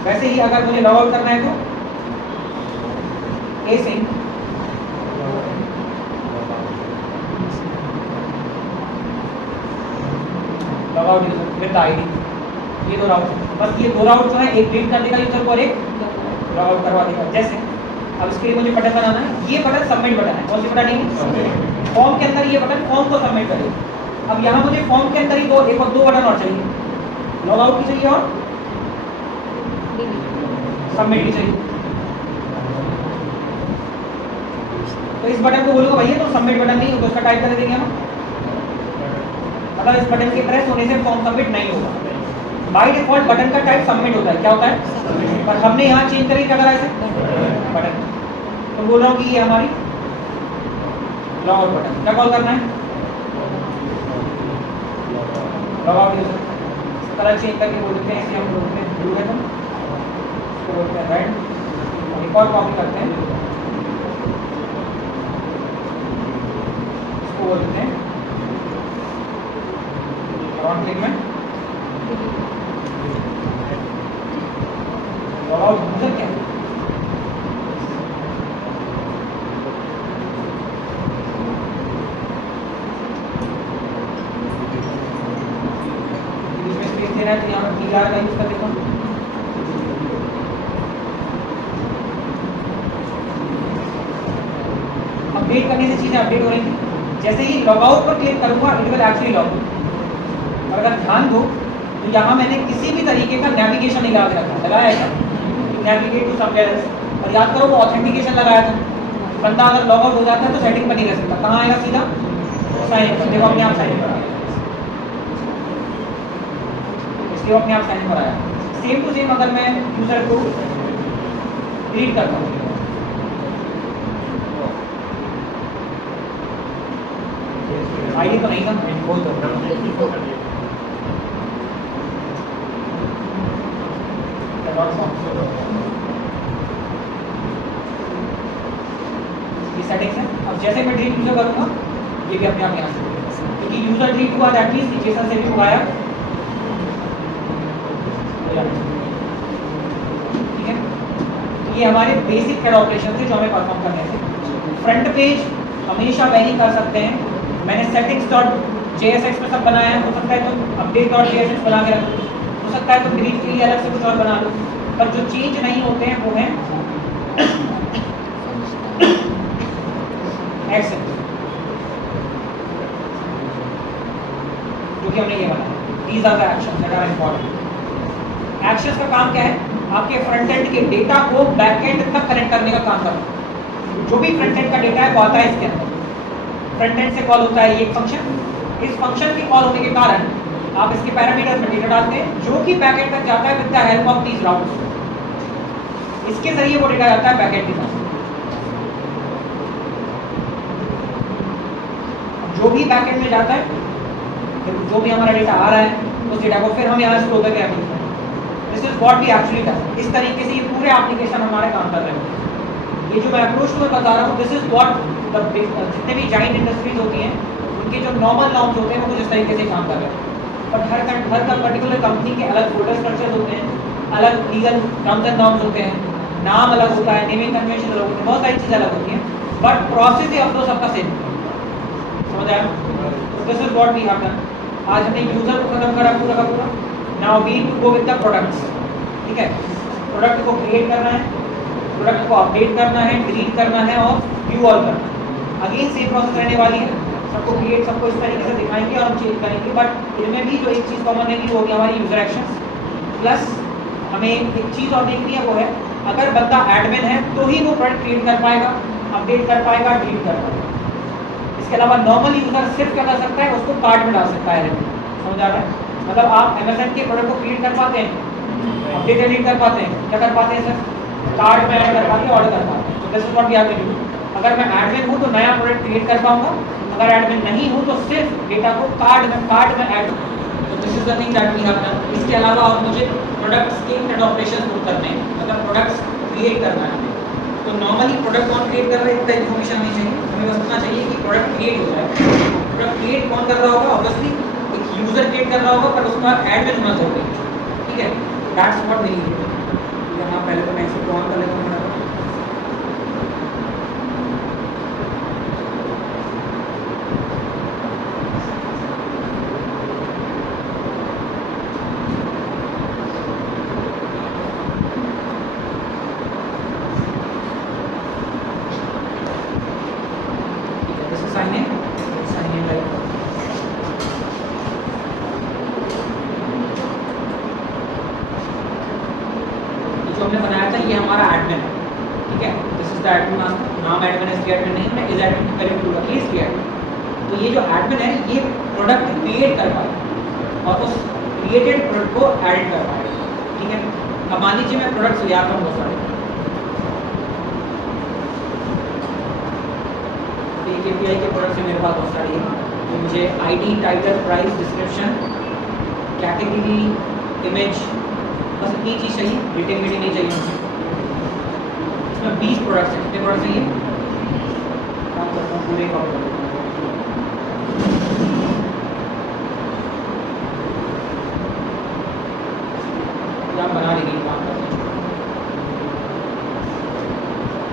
वैसे ही अगर मुझे लॉग आउट करना है तो async log out user with ID. ये दो राउट, बस ये दो राउट जो है, एक डिलीट कर देगा यूजर को और एक लॉग आउट करवा देगा। जैसे अब इसके लिए मुझे बटन बनाना है, ये बटन सबमिट बटन है। कौन सी बटन है, फॉर्म के अंदर ये बटन फॉर्म को सबमिट करेगा। अब यहाँ मुझे फॉर्म के अंदर ही दो बटन और चाहिए, लॉग आउट की चाहिए और सबमिट की चाहिए। तो इस बटन को बोलूँगा भैया तो सबमिट बटन नहीं, तो उसका टाइप कर देंगे हम। अगर इस बटन के प्रेस होने से फॉर्म सबमिट नहीं होगा। बाय डिफॉल्ट बटन का टाइप सबमिट होता है, क्या होता है, पर हमने यहाँ चेंज करके क्या करा है बटन। तो बोल रहा हूँ कि ये हमारी लॉग आउट बटन, क्या कॉल करना है, log out user. Colour change करके बोल देते हैं, इसे हम बोलते हैं ब्लू है, तो इसको बोलते हैं रेड। एक और कॉपी करते हैं, इसको बोलते हैं राउंड क्लिक में लॉग आउट यूजर। क्या देना है तो यहाँ पर PR का यूज कर देता हूँ। अपडेट करने से चीजें अपडेट हो रही थी। जैसे ही लॉग आउट पर क्लिक करूंगा it will actually log out. और अगर ध्यान दो तो यहाँ मैंने किसी भी तरीके का नेविगेशन नहीं लगा के रखा, लगाया है नेविगेट टू समवेयर। और याद करो वो ऑथेंटिकेशन लगाया था, बंदा अगर लॉग आउट हो जाता है तो सेटिंग पर नहीं रह सकता, कहाँ आएगा सीधा साइन पर। देखो अपने आप साइन पर आया, इसलिए अपने आप साइन पर आया। सेम टू सेम अगर मैं यूजर को डिलीट करता हूँ, आईडी तो नहीं था, बोल दो ये सेटिंग्स है। अब जैसे मैं डिलीट यूजर करूँगा ये भी अपने आप यहाँ से, क्योंकि यूजर डिलीट हुआ दैट मींस जेसन से भी हुआ है, ठीक है। तो ये हमारे बेसिक हेड ऑपरेशन थे जो हमें परफॉर्म करने थे। फ्रंट पेज हमेशा वेरी कर सकते हैं। मैंने settings.jsx में सब बनाया है, हो सकता है तो update.jsx बना के रखो, हो सकता है तो डिलीट के लिए अलग से कुछ और बना लो। पर जो चेंज नहीं होते हैं वो हैं एक्शन, जो कि हमने ये बनाया। These are the actions that are important. Actions का काम क्या है, आपके फ्रंट एंड के डेटा को बैक एंड तक कनेक्ट करने का काम करता है। जो भी फ्रंट एंड का डेटा है वो आता है इसके अंदर, फ्रंट एंड से कॉल होता है ये एक फंक्शन। इस फंक्शन के कॉल होने के कारण आप इसके पैरामीटर्स में डेटा डालते हैं जो कि बैक एंड तक जाता है with the help of these routes. इसके जरिए वो डेटा जाता है बैक एंड के पास। जो भी बैक एंड में जाता है, जो भी हमारा डेटा आ रहा है उस डेटा को फिर हम यहाँ स्टोर करके रखते हैं। This is what we actually do. इस तरीके से ये पूरे एप्लीकेशन हमारे काम कर रहे हैं। ये जो मैं अप्रोच में बता रहा हूँ, दिस इज व्हाट द जितने भी जाइंट इंडस्ट्रीज होती हैं उनके जो नॉर्मल नॉर्म्स होते हैं वो कुछ इस तरीके से काम कर रहे हैं। बट हर पर्टिकुलर कंपनी के अलग फोल्डर स्ट्रक्चर्स होते हैं, अलग लीगल टर्म्स एंड नॉर्म्स होते हैं, नाम अलग होता है, नेमिंग कन्वेंशन अलग होते हैं, बहुत सारी चीज़ें अलग होती हैं, बट प्रोसेस ही ऑफ सबका सेम। समझ आया? This is what we have done. आज हमने यूजर को खत्म करा पूरा का पूरा। Now we to go with the products. ठीक है, प्रोडक्ट को क्रिएट करना है, प्रोडक्ट को अपडेट करना है, डिलीट करना है और व्यू ऑल करना है। अगेन सेम प्रोसेस रहने वाली है, सबको क्रिएट सबको इस तरीके से दिखाएंगे और हम चेंज करेंगे। बट इनमें भी जो एक चीज़ कॉमन रहेगी वो होगी हमारी यूजर एक्शंस। प्लस हमें एक चीज़ और देखनी है, वो है अगर बंदा एडमिन है तो ही वो प्रोडक्ट क्रिएट कर पाएगा, अपडेट कर पाएगा, डिलीट कर पाएगा। इसके अलावा नॉर्मल यूजर सिर्फ क्या कर सकता है, उसको कार्ड में डाल सकता है। समझ आ रहा है? मतलब आप अमेज़न के प्रोडक्ट को क्रिएट कर पाते हैं, अपडेट डिलीट कर पाते हैं, क्या कर पाते हैं सर? कार्ड में ऐड कर पाते हैं, ऑर्डर कर पाते हैं। तो this is what we have to do. अगर मैं एडमिन हूँ तो नया प्रोडक्ट क्रिएट कर पाऊंगा, अगर एडमिन नहीं हूँ तो सिर्फ डेटा को कार्ड में ऐड। तो this is the thing that we have done. इसके अलावा और मुझे प्रोडक्ट्स के इंटरनेट ऑपरेशन शुरू करने हैं, मतलब प्रोडक्ट्स क्रिएट करना है। तो नॉर्मली प्रोडक्ट कौन क्रिएट कर रहा है इतना इन्फॉर्मेशन हमें चाहिए। हमें बस इतना चाहिए कि प्रोडक्ट क्रिएट हो जाए। प्रोडक्ट क्रिएट कौन कर रहा होगा? ऑब्वियसली एक यूजर क्रिएट कर रहा होगा, पर उसका एडमिन होना जरूरी है। ठीक है, दैट्स व्हाट वी नीड। यहाँ पहले तो मैं इसको ऑन कर लेता हूँ। हमने बनाया था ये हमारा एडमिन है। ठीक है, this is the admin master. नाम एडमिन है, इसकी एडमिन नहीं है, इज एडमिन करेक्ट होगा, प्लीज की एडमिन। तो ये जो एडमिन है ये प्रोडक्ट क्रिएट कर पाएगा और उस क्रिएटेड प्रोडक्ट को ऐड कर पाएगा। ठीक है, अब मान लीजिए मैं प्रोडक्ट्स ले आता हूँ बहुत सारे। API के प्रोडक्ट्स मेरे पास बहुत सारे हैं। तो मुझे ID, title, price, description, category, image, बस इतनी चीज़ चाहिए, रिटेल मीटिंग नहीं चाहिए मुझे। इसमें 20 प्रोडक्ट्स हैं। कितने प्रोडक्ट्स हैं ये? काम करता हूँ पूरे काम करता हूँ। यहाँ बना लेंगे काम करते हैं।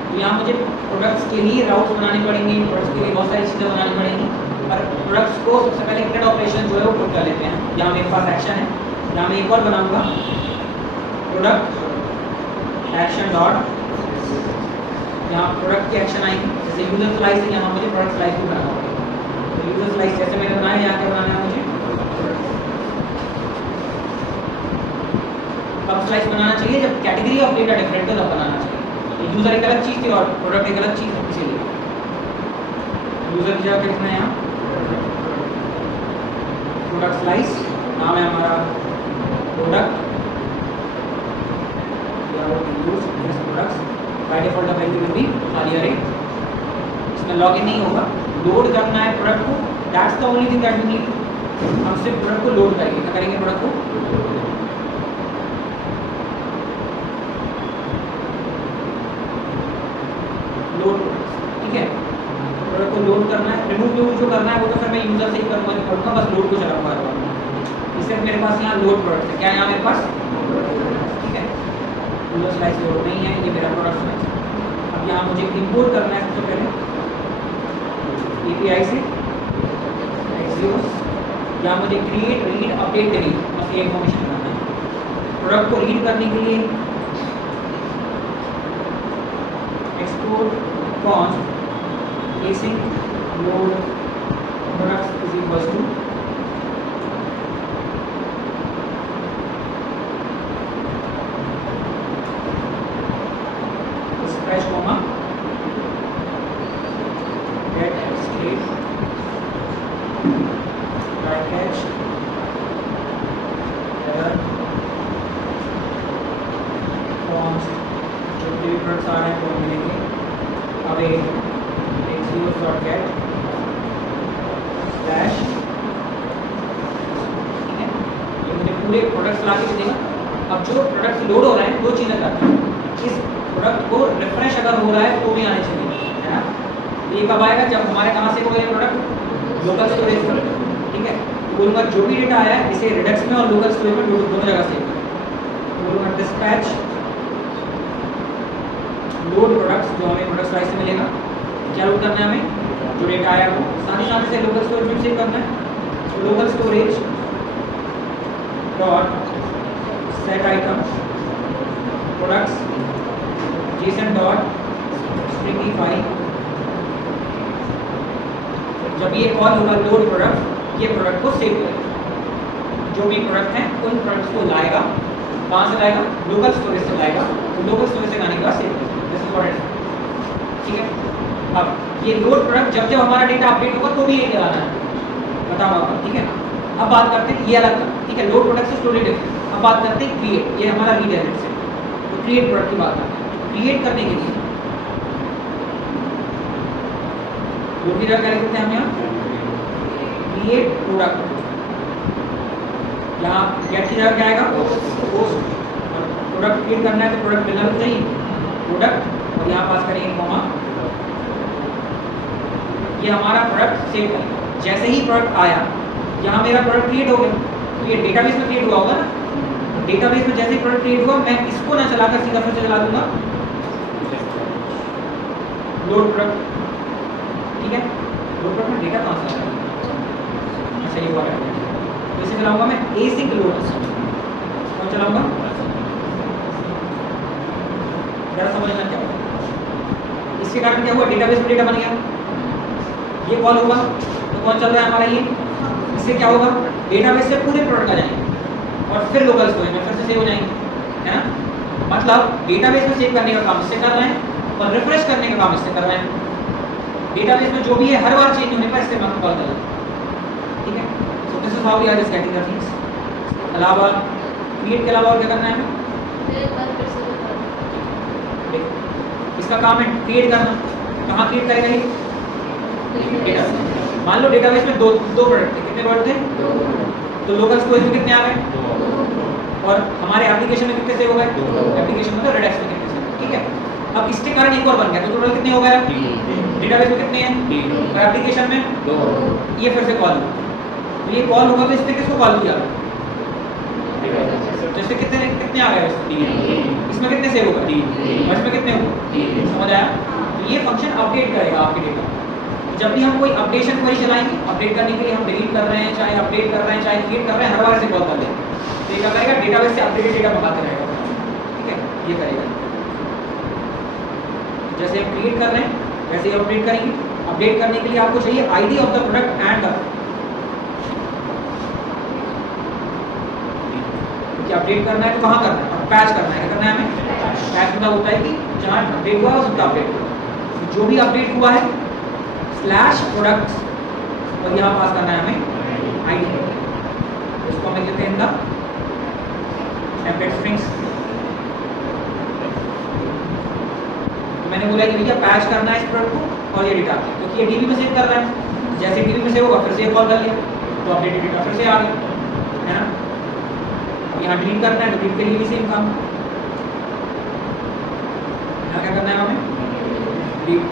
तो यहाँ मुझे प्रोडक्ट्स के लिए राउट्स बनाने पड़ेंगे, प्रोडक्ट्स के लिए बहुत सारी चीज़ें बनानी पड़ेंगी। पर प्रोडक्ट्स को सबसे पहले इंटरनेट ऑपरेशन जो है वो पुट कर लेते हैं। यहाँ मेरे पास एक्शन है, यहाँ मैं एक और बनाऊँगा प्रोडक्ट एक्शन डॉट। यहाँ प्रोडक्ट की एक्शन आएगी, जैसे यूजर स्लाइस है, यहाँ मुझे प्रोडक्ट स्लाइस भी बनाना होगा। तो यूजर स्लाइस जैसे मैंने बनाया, यहाँ क्या बनाना है मुझे? कब स्लाइस बनाना चाहिए? जब कैटेगरी ऑफ डेटा डिफरेंट है तब बनाना चाहिए। तो यूजर एक अलग चीज़ थी और प्रोडक्ट एक अलग चीज़ है, इसीलिए यूजर की जगह लिखना है यहाँ प्रोडक्ट स्लाइस। नाम है हमारा product. By default value will be खाली अरे। इसमें लॉगिन नहीं होगा, लोड करना है प्रोडक्ट को। That's the only thing that we need. हम सिर्फ प्रोडक्ट को लोड करेंगे। क्या करेंगे? प्रोडक्ट को लोड। ठीक है, प्रोडक्ट को लोड करना है। रिमूव जो करना है वो तो फिर मैं यूजर से ही करूँगा, बस लोड को चलाऊंगा। सिर्फ मेरे पास यहाँ लोड प्रोडक्ट है। क्या यहाँ मेरे पास? ठीक है, यूजर स्लाइस लोड नहीं है, ये मेरा प्रोडक्ट स्लाइस। अब यहाँ मुझे इंपोर्ट करना है सबसे पहले API से एक्सियोस। यहाँ मुझे क्रिएट, रीड, अपडेट, डिलीट, बस ये इन्फॉर्मेशन करना है। प्रोडक्ट को रीड करने के लिए export const async load products is equals to catch forms जो भी प्रोडक्ट्स आ रहे हैं वो मिलेंगे। अब एक जीरो डॉट गेट स्लैश, ठीक है, ये मुझे पूरे प्रोडक्ट्स ला के देगा। अब जो प्रोडक्ट लोड हो रहे हैं दो चीज़ें करते हैं, इस प्रोडक्ट को रिफ्रेश अगर हो रहा है तो भी आने चाहिए, है ना। ये कब आएगा? जब हमारे कहाँ से होगा ये प्रोडक्ट? लोकल स्टोरेज पर, ठीक है। तो बोलूँगा जो भी डेटा आया है इसे रिडक्स में और लोकल स्टोरेज में दोनों जगह सेव करें। बोलूँगा डिस्पैच लोड प्रोडक्ट्स, जो हमें प्रोडक्ट्स प्राइस से मिलेगा, क्या लोड करना है हमें? जो डेटा आया वो साथ ही साथ इसे लोकल स्टोरेज में सेव करना है। तो local storage dot set item products JSON dot stringify. जब ये कॉल होगा लोड प्रोडक्ट, ये प्रोडक्ट को सेव करेगा। जो भी प्रोडक्ट हैं उन प्रोडक्ट्स को लाएगा, कहाँ से लाएगा? लोकल स्टोरेज से लाएगा। तो लोकल स्टोरेज से लाने के बाद सेव करेगा, this is what it is, ठीक है। अब ये लोड प्रोडक्ट जब जब हमारा डेटा अपडेट होगा तो भी ये चलाना है, बताओ आपको, ठीक है। अब बात करते हैं ये अलग था, ठीक है, लोड प्रोडक्ट से स्टोरेज डिफरेंट। अब बात करते हैं क्रिएट, ये हमारा रीड है से, तो क्रिएट प्रोडक्ट की बात करते हैं। क्रिएट करने के लिए लोड की जगह क्या लिखते हैं हम यहाँ? Create product. यहाँ गेट की जगह क्या आएगा? पोस्ट। प्रोडक्ट क्रिएट करना है तो प्रोडक्ट मिलना भी चाहिए, प्रोडक्ट, और यहाँ पास करेंगे कॉमा। ये हमारा प्रोडक्ट सेव करें। जैसे ही प्रोडक्ट आया, यहाँ मेरा प्रोडक्ट क्रिएट हो गया, तो ये डेटाबेस में क्रिएट हुआ होगा ना। डेटाबेस में जैसे ही प्रोडक्ट क्रिएट हुआ, मैं इसको ना चलाकर सीधा फिर से चला दूंगा लोड प्रोडक्ट, ठीक है। लोड प्रोडक्ट में डेटा कहाँ से आ रहा है? अच्छा ये हुआ है, तो इसे चलाऊंगा मैं एसिंक लोड। कौन चलाऊंगा? जरा समझना क्या होगा। इसके कारण क्या हुआ? डेटाबेस में डेटा बन गया, ये कॉल होगा तो कौन चल रहा है हमारा ये। इससे क्या होगा? डेटाबेस से पूरे प्रोडक्ट आ जाएंगे और फिर लोकल स्टोरेज में फिर से सेव हो जाएंगे, है ना। मतलब डेटाबेस में सेव करने का काम इससे कर रहे हैं और रिफ्रेश करने का काम इससे कर रहे हैं। डेटाबेस में जो भी है हर बार चेंज होने पर इससे मैं कॉल कर रहा हूँ, ठीक है। So this is how we are just getting the things. अलावा क्रिएट के अलावा और क्या करना है हमें? इसका काम है क्रिएट करना। कहाँ क्रिएट करेगा ये? डेटाबेस। मान लो डेटाबेस में दो प्रोडक्ट थे, कितने प्रोडक्ट थे? तो लोकल स्टोरेज में कितने आ गए? और हमारे एप्लीकेशन में कितने सेव हो गए? एप्लीकेशन में तो रेडेक्स में कितने सेव, ठीक है। अब इसके कारण एक और बन गया, तो टोटल कितने हो गए? डेटाबेस में कितने हैं और एप्लीकेशन में 2। ये फिर से कॉल हुआ, तो ये कॉल होगा तो इसने किसको कॉल किया? जैसे कितने कितने आ गए? इसमें कितने सेव होगा? और इसमें कितने होगा? समझ आया? तो ये फंक्शन अपडेट करेगा आपके डेटा। जब भी हम कोई अपडेशन क्वेरी चलाएंगे, अपडेट करने के लिए हम डिलीट कर रहे हैं, चाहे अपडेट कर रहे हैं, चाहे क्रिएट कर रहे हैं, हर बार से कॉल कर लेंगे, तो ये क्या करेगा? डेटाबेस से अपडेटेड डेटा मंगाते रहेगा, ठीक है। ये करेगा, जैसे हम क्रिएट कर रहे हैं वैसे ही अपडेट करेंगे। अपडेट करने के लिए आपको चाहिए ID of the product and the, update करना है तो कहाँ करना है? पैच करना है। क्या करना है हमें? पैच मतलब होता है कि जहाँ अपडेट हुआ है उसका अपडेट हुआ, जो भी अपडेट हुआ है स्लैश प्रोडक्ट्स, और यहाँ पास करना है हमें आईडी। इसको हम लिखते हैं द टेम्पलेट स्ट्रिंग्स। तो मैंने बोला कि भैया पैच करना है इस प्रोडक्ट को और ये डेटा, क्योंकि ये डीबी में सेव कर रहा है। जैसे डीबी में सेव होगा फिर से कॉल कर लिया तो अपडेटेड डेटा फिर से आ गया, है ना। यहाँ डिलीट करना है तो डिलीट के लिए भी सेम काम। यहाँ क्या करना है हमें? Delete.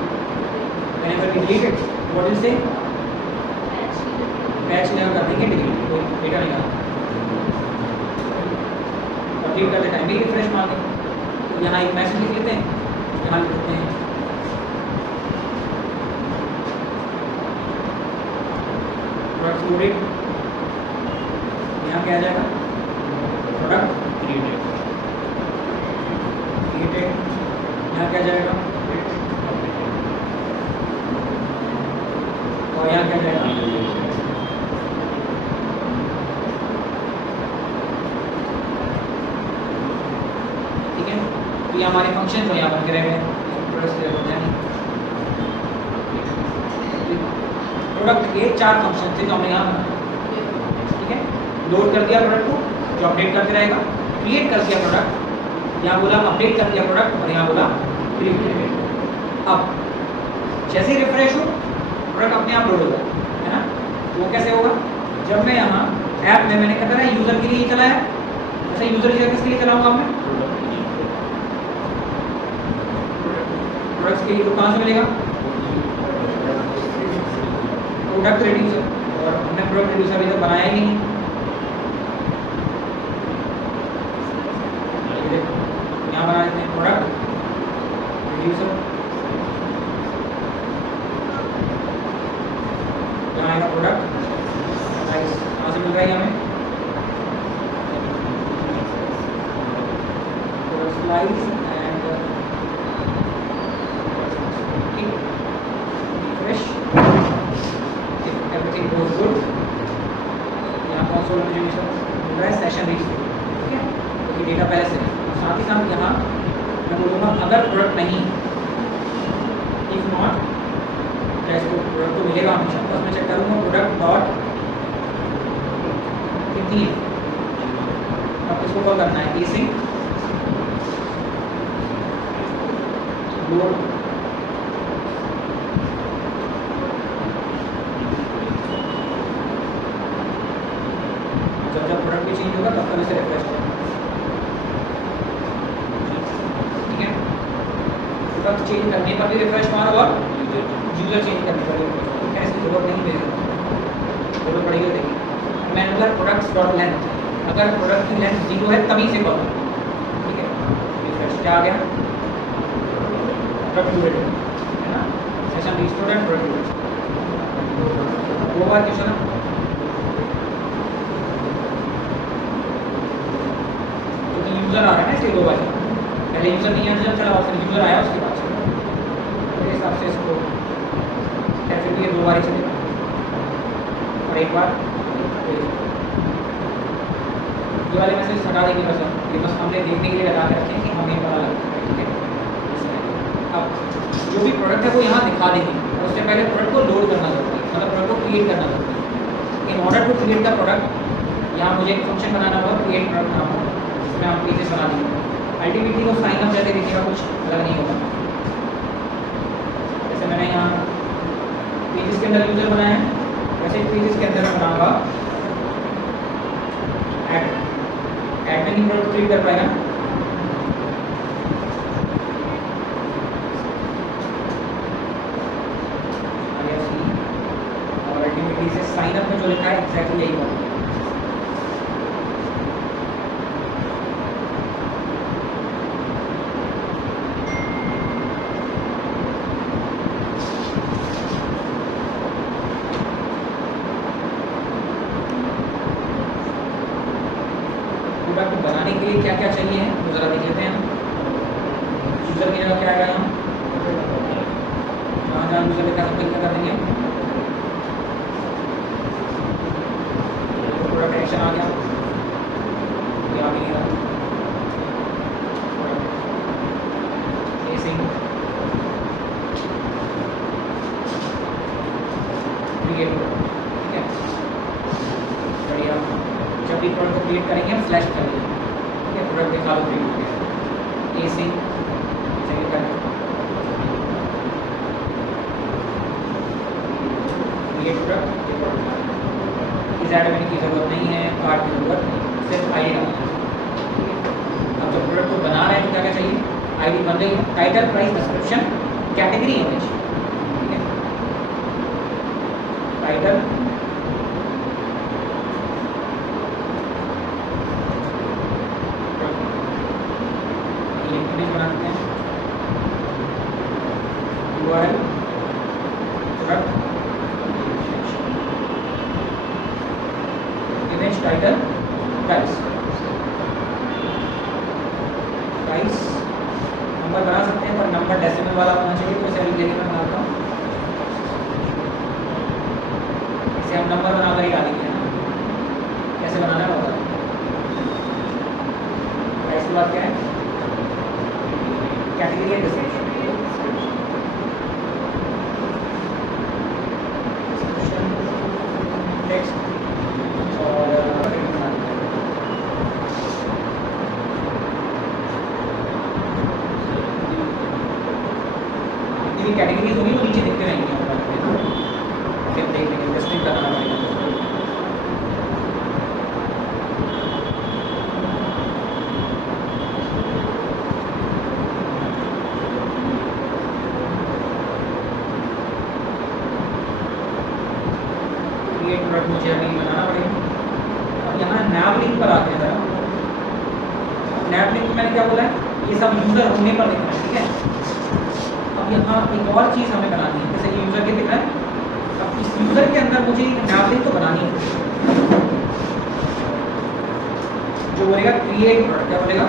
whenever we delete it, what will say? Patch level कर देंगे डिलीट, कोई डेटा नहीं आना। अपडेट करते टाइम भी रिफ्रेश मार देंगे, तो यहाँ एक मैसेज लिख लेते हैं, यहाँ लिख देते हैं प्रोडक्ट लोडेड। यहाँ क्या आ जाएगा? Product created. यहाँ क्या जाएगा? और यहाँ क्या जाएगा? ठीक है, तो ये हमारे फंक्शन तो यहाँ बन के रह गए। प्रोडक्ट के 4 फंक्शन थे जो हमने यहाँ लोड कर दिया प्रोडक्ट को, जो अपडेट करते रहेगा, क्रिएट कर दिया प्रोडक्ट, यहाँ बोला अपडेट कर दिया प्रोडक्ट और यहाँ बोला क्रिएट। अब जैसे ही रिफ्रेश हो प्रोडक्ट अपने आप लोड होगा, है ना। वो कैसे होगा, जब मैं यहाँ ऐप में मैंने कहता है यूजर के लिए ही चलाया, ऐसे यूजर किसके लिए चलाऊंगा मैं, प्रोडक्ट्स के लिए। तो कहाँ से मिलेगा, प्रोडक्ट रिड्यूसर, और हमने प्रोडक्ट रिड्यूसर अभी तक बनाया ही नहीं। यहाँ बना देते हैं प्रोडक्ट रिड्यूसर, यहाँ आएगा प्रोडक्ट प्राइस, कहाँ से मिल रहा है हमें, product price and fresh, everything goes good. यहाँ कंसोल में जो मिल रहा है सेशन रीच, ठीक है, क्योंकि डेटा पहले से है। साथ ही साथ यहाँ मैं बोलूँगा अगर प्रोडक्ट नहीं, इफ नॉट, इसको प्रोडक्ट तो मिलेगा हमेशा, बस मैं चेक करूँगा प्रोडक्ट डॉट कितनी, अब किसको कॉल करना है, इसी लोड जब प्रोडक्ट भी चेंज होगा तब तक इसे रिफ्रेश करें, ठीक है। प्रोडक्ट चेंज करने पर भी रिफ्रेश मारो और यूजर चेंज करने पर भी रिफ्रेश मारो, ऐसी जरूरत नहीं मेरे जरूरत पड़ेगी। देखिए मैनुअल प्रोडक्ट्स डॉट लेंथ, अगर प्रोडक्ट की लेंथ 0 है तभी से कॉल, ठीक है। रिफ्रेश क्या आ गया, प्रोडक्ट यूजर है ना, session restored and product user. दो बार क्वेश्चन है, यूजर आ रहा है ना इसलिए दो बार, पहले यूजर नहीं आया जब चला और फिर यूजर आया उसके बाद चला, मेरे हिसाब से इसको फिर भी ये दो बार ही चलेगा और एक बार ये वाले मैसेज हटा देंगे, बस ये बस हमने देखने के लिए लगा के रखे हैं कि हमें पता लगता है, ठीक है। अब जो भी प्रोडक्ट है वो यहाँ दिखा देंगे और उससे पहले प्रोडक्ट को लोड करना जरूरी है, मतलब प्रोडक्ट को क्रिएट करना जरूरी है। In order to create the product यहाँ मुझे एक फंक्शन बनाना होगा, क्रिएट प्रोडक्ट नाम होगा, जिसमें हम पेजेस बना देंगे। अल्टीमेटली वो साइन अप जैसे देखिएगा कुछ अलग नहीं होगा, जैसे मैंने यहाँ पेजेस के अंदर यूजर बनाया है वैसे पेजेस के अंदर मैं बनाऊंगा एडमिन ही प्रोडक्ट क्लिक कर पाएगा, और अल्टीमेटली से साइन अप में जो लिखा है एग्जैक्टली यही होगा। प्रोडक्ट बनाने के लिए क्या क्या चाहिए है तो ज़रा देख लेते हैं। यूज़र की जगह क्या आएगा, यहाँ जहाँ यूज़र लिखा सब क्या कर देंगे, प्रोडक्ट एक्शन आ गया, ये आ भी गया, क्रिएट, ठीक है, बढ़िया। जब भी प्रोडक्ट को क्रिएट करेंगे हम स्लैश करेंगे, ठीक है, प्रोडक्ट दिखा दो क्रिएट हो गया, एसी सेलेक्ट करें, क्रिएट प्रोडक्ट, ये प्रोडक्ट इस ऐड में की ज़रूरत नहीं है, कार्ड की ज़रूरत नहीं, सिर्फ आईडी डालना है। अब जब प्रोडक्ट को बना रहे हैं तो क्या क्या चाहिए, आईडी बन रही है, टाइटल प्राइस डिस्क्रिप्शन कैटेगरी होनी चाहिए, ठीक है, टाइटल बनाते हैं, URL product image title price, number बना सकते हैं पर नंबर डेसिमल वाला होना चाहिए, तो इसे लेके मैं बनाता हूँ, इसे हम नंबर बनाकर ही डालेंगे ना, कैसे बनाना है होगा। प्राइस के बाद क्या है, कैटेगरी है डिस्क्रिप्शन, टेक्स्ट और क्रिएट प्रोडक्ट मुझे अभी बनाना पड़ेगा। अब यहाँ नैव लिंक पर आते हैं ज़रा। नैव लिंक में मैंने क्या बोला है, ये सब यूज़र होने पर दिख रहा है, ठीक है। अब यहाँ एक और चीज़ हमें बनानी है, जैसे कि यूज़र के दिख रहा है, अब इस यूज़र के अंदर मुझे एक नैव लिंक तो बनानी है जो बोलेगा क्रिएट प्रोडक्ट। क्या बोलेगा,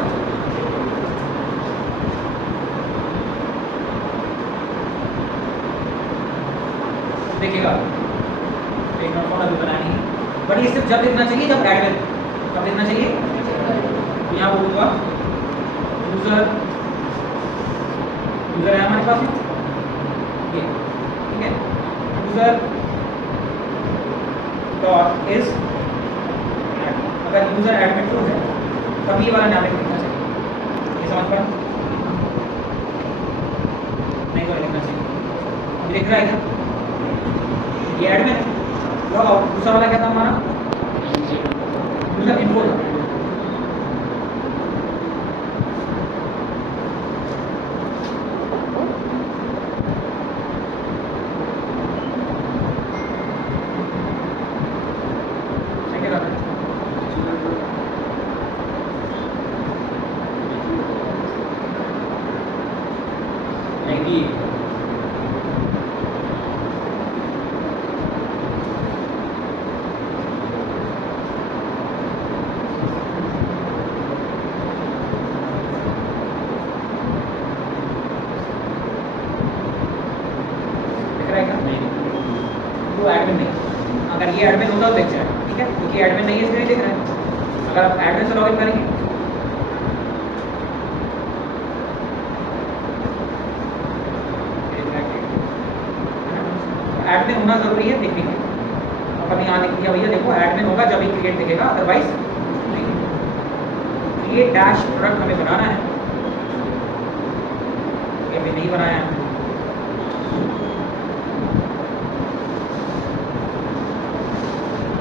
देखिएगा एक नोट अभी बनानी है, बट ये सिर्फ जब लिखना चाहिए जब ऐड में, कब लिखना चाहिए, तो यहाँ बोलूँगा यूज़र, यूज़र है हमारे पास ये, ठीक है, यूज़र डॉट इज, अगर यूज़र ऐड में ट्रू है तब ये वाला नाम लिखना चाहिए, ये समझ पा नहीं तो लिखना चाहिए। अब लिख रहा है क्या, ये ऐड में लॉग आउट, दूसरा वाला क्या था हमारा, यूजर इन्फो था। एडमिन नहीं, अगर ये एडमिन होता तो देख जाएगा, ठीक है, क्योंकि एडमिन नहीं है इसलिए नहीं दिख रहा है। अगर आप एडमिन से लॉगिन करेंगे एडमिन होना जरूरी है दिखने के। अपन यहाँ लिख दिया भैया, देखो एडमिन होगा जब ही क्रिएट दिखेगा, अदरवाइज नहीं। ये डैश प्रोडक्ट हमें बनाना है, ये भी नहीं बनाया है।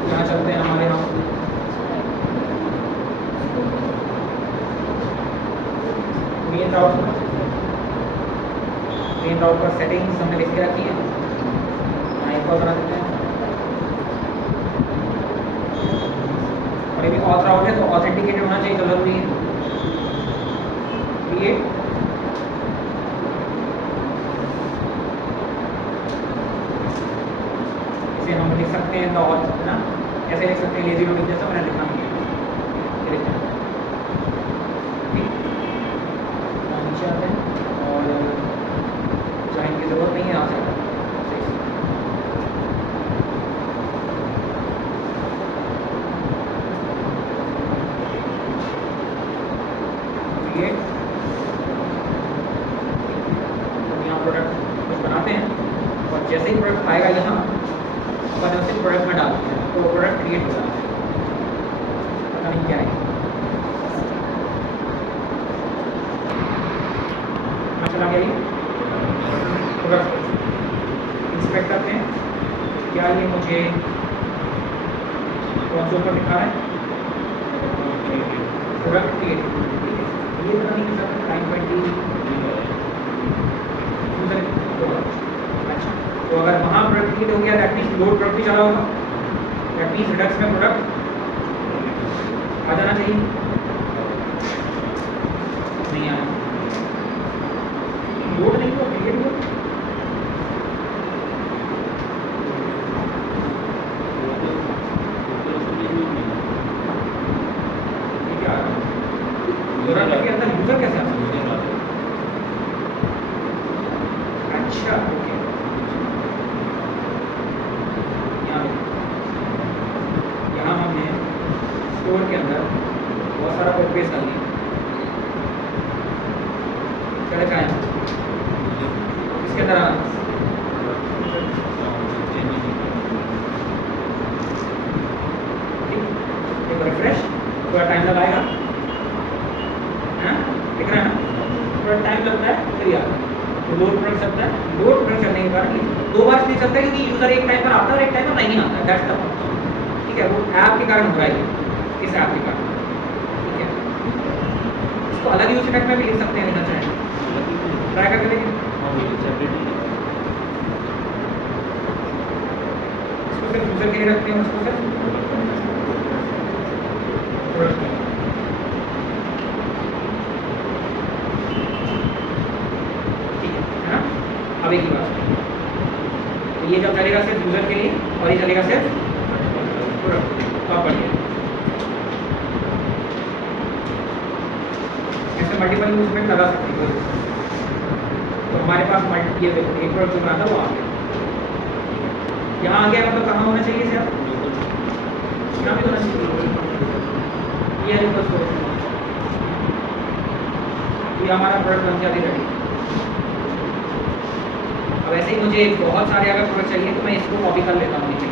यहाँ चलते हैं हमारे यहाँ मेन राउट पर सेटिंग्स हमने लिख के रखी है, यहाँ एक और बना देते हैं। और ये भी ऑथ राउट है तो ऑथेंटिकेटेड होना चाहिए, तो जरूरी है क्रिएट इसे हम लिख सकते हैं द ऑथ ना, ऐसे लिख सकते हैं लेजी लॉगिन जैसा मैंने लिखा नहीं है। नीचे आते हैं और ज्वाइन की जरूरत नहीं है, यहाँ से क्रिएट, यहाँ प्रोडक्ट कुछ बनाते हैं और जैसे ही प्रोडक्ट आएगा यहाँ अपन उसे प्रोडक्ट में डालते हैं तो प्रोडक्ट क्रिएट हो जाता है। पता नहीं क्या है, चला गया ये प्रोडक्ट। इंस्पेक्ट करते हैं क्या ये मुझे कौन से ऊपर दिखा रहा है, प्रोडक्ट क्रिएट, ये पता नहीं कितना टाइम 20 होगा। अच्छा, तो अगर वहाँ प्रोडक्ट क्रिएट हो गया दैट मीन्स लोड प्रोडक्ट भी चला होगा, दैट मीन्स रिडक्स में प्रोडक्ट आ जाना चाहिए, नहीं आया, लोड नहीं हुआ, क्रिएट हुआ। क्या आ रहा है के अंदर यूजर कैसे आ सकता है? अच्छा ओके, यहाँ हमने स्टोर के अंदर बहुत सारा कोड पेस्ट कर लिया, क्या लिखा है इसके अंदर आना, ठीक, एक रिफ्रेश, थोड़ा टाइम लगाएगा, दिख रहा है ना, थोड़ा टाइम लगता है फिर यार तो लोड प्रोडक्ट सकता है। लोड प्रोडक्ट चलने के बाद दो बार नहीं सकता क्योंकि यूजर एक टाइम पर आता है और एक टाइम पर नहीं आता है, दैट्स द पॉइंट, ठीक है, वो ऐप के कारण हो रहा है, इस ऐप के कारण, ठीक है। इसको अलग यूज इफेक्ट में भी लिख सकते हैं, लिखना चाहें ट्राई करके देखिए। इसको सिर्फ यूजर के लिए रखते हैं उसको सर प्रोडक्ट के लिए। ठीक है ना। अब एक ही बात, तो ये जब चलेगा सिर्फ यूजर के लिए और ये चलेगा सिर्फ प्रोडक्ट। तो आप पढ़िए ऐसे मल्टीपल यूज में लगा सकते हैं। तो हमारे पास ये एक प्रोडक्ट जो बना था वो आ गया, यहाँ आ गया मतलब कहाँ होना चाहिए सर? यहाँ पे होना चाहिए, ये है बस। तो ये हमारा प्रोडक्ट बन जाती रेडी। अब ऐसे ही मुझे बहुत सारे अगर प्रोडक्ट चाहिए तो मैं इसको कॉपी कर लेता हूँ नीचे।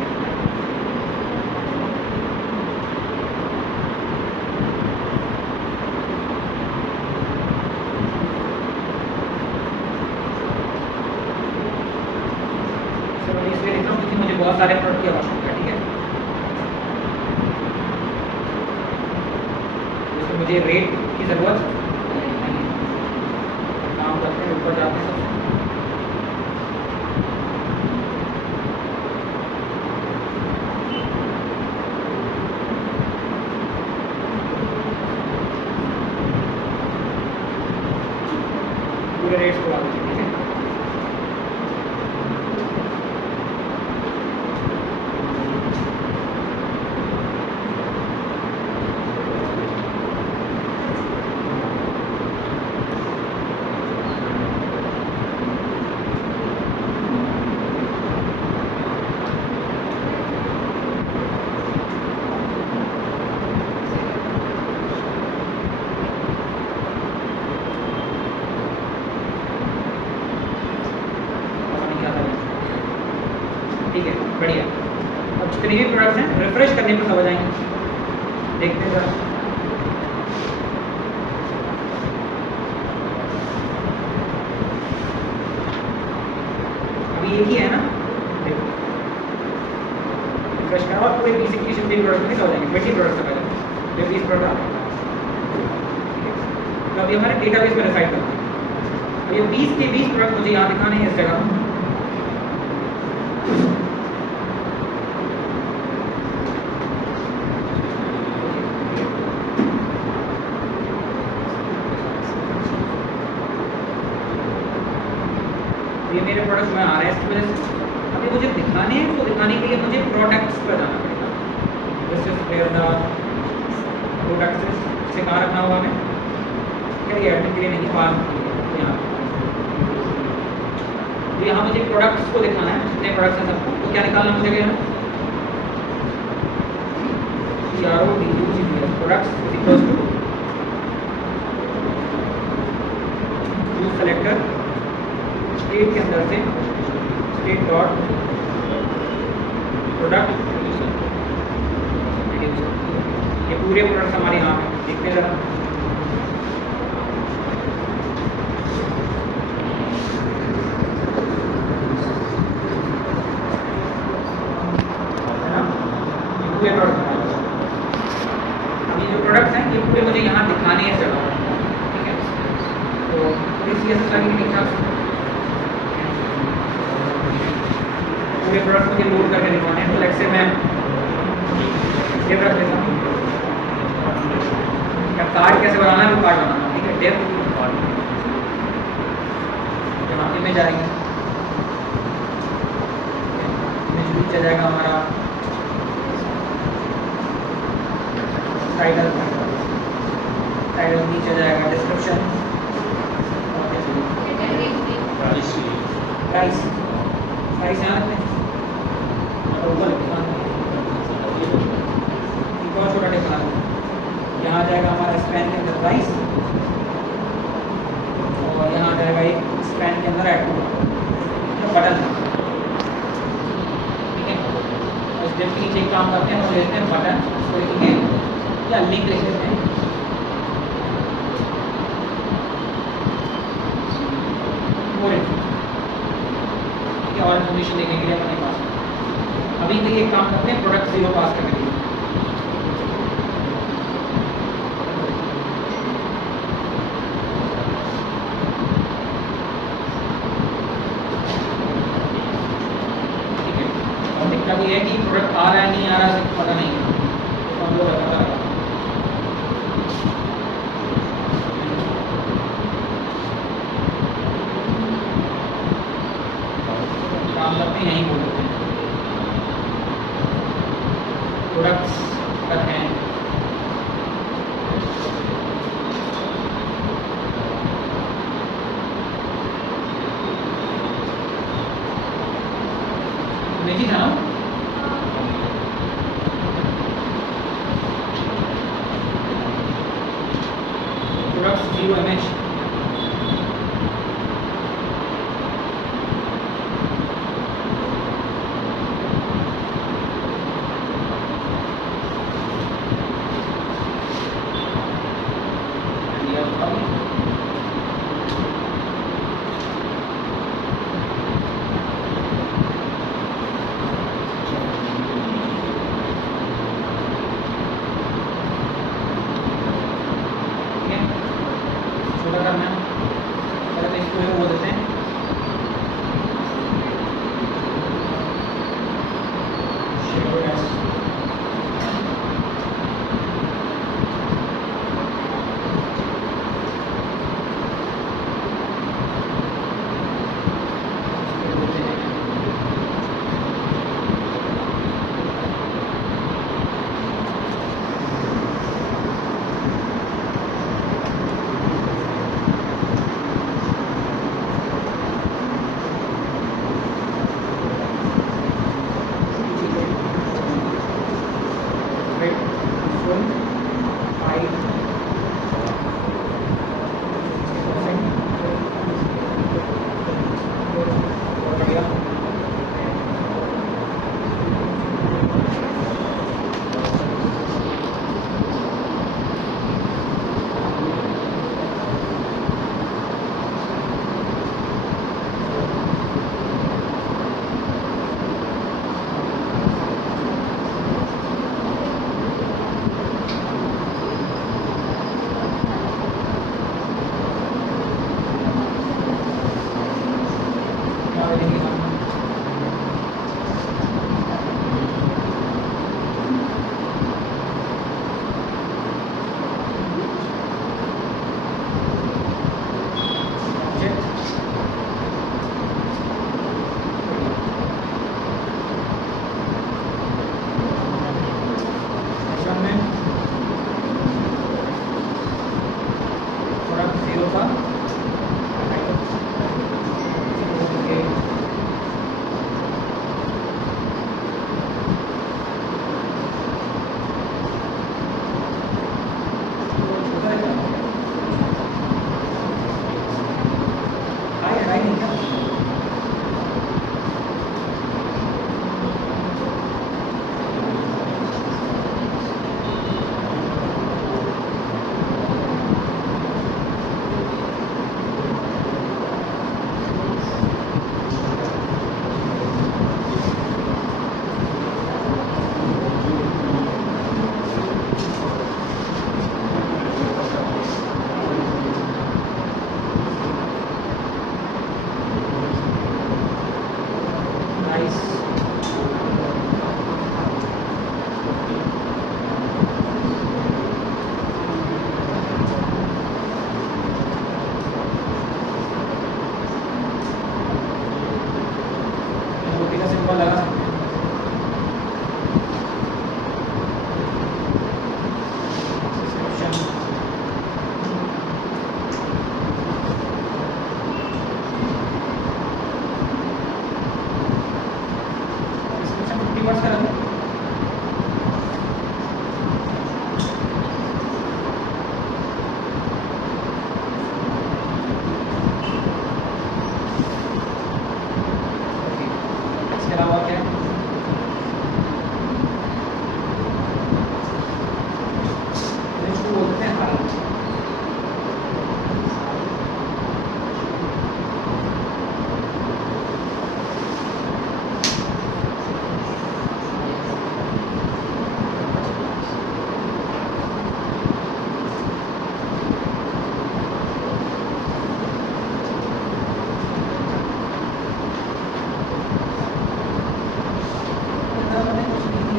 इसलिए लिख रहा हूँ क्योंकि मुझे बहुत सारे प्रोडक्ट की आवश्यकता है। ठीक है, तो मुझे रेट की जरूरत नहीं है। काम करते हैं ऊपर जाते हैं पूरे रेट्स को आगे। ठीक है, ठीक है, बढ़िया। अब जितने भी प्रोडक्ट्स हैं रिफ्रेश करने पर समझ आएंगे। देखते हैं जरा, अभी एक ही है ना, देखो रिफ्रेश करो और पूरे बेसिक की 15 प्रोडक्ट में समझ आएंगे। 20 प्रोडक्ट समझ आएंगे, 20 प्रोडक्ट। तो अभी हमारे डेटाबेस में रिसाइड करते हैं। अब ये 20 के 20 प्रोडक्ट मुझे यहाँ दिखाने हैं इस जगह। ये मेरे प्रोडक्ट में आ रहे हैं, इसकी वजह से अभी मुझे दिखाने हैं। तो दिखाने के लिए मुझे प्रोडक्ट्स पर जाना पड़ेगा। This is where the products से कहाँ रखना होगा हमें? क्या एडमिन के लिए नहीं, बाहर तो यहाँ। तो यहाँ मुझे प्रोडक्ट्स को दिखाना है, जितने प्रोडक्ट्स हैं सबको। तो क्या निकालना मुझे यहाँ? Products is equal to selector state के अंदर से स्टेट डॉट प्रोडक्ट रिड्यूसर। ये पूरे प्रोडक्ट्स हमारे यहाँ पे देखते हैं जरा। पूरे प्रोडक्ट, ये जो प्रोडक्ट्स हैं ये पूरे मुझे यहाँ दिखाने हैं जगह। ठीक है, तो थोड़ी सी ऐसा पूरे प्रोडक्ट मुझे लोड करके दिखाने हैं। तो लेट्स से मैं ये रख देता हूँ, या कार्ड कैसे बनाना है वो कार्ड बनाना। ठीक है, डेप यहाँ इमेज आएंगे, इमेज नीचे जाएगा हमारा टाइटल, टाइटल नीचे जाएगा डिस्क्रिप्शन, प्राइस, प्राइस यहाँ रखते हैं ऊपर और छोटा टिप्पा। यहाँ आ जाएगा हमारा स्पैन के अंदर प्राइस, और यहाँ आ जाएगा एक स्पैन के अंदर ऐड बटन। ठीक है, उस डिप के नीचे एक काम करते हैं, हम लेते हैं बटन, उसको लिखेंगे या लिंक लिख लेते हैं। और इन्फॉर्मेशन देने के लिए अपने पास अभी के लिए एक काम करते हैं, प्रोडक्ट 0 पास करने के लिए। ठीक है, और दिक्कत ये है कि प्रोडक्ट आ रहा है नहीं आ रहा है पता नहीं, तो हम लोग पता लगा काम करते हैं यहीं बोल देते हैं प्रोडक्ट्स करते हैं। देखी था ना प्रोडक्ट्स 0 mH छोटा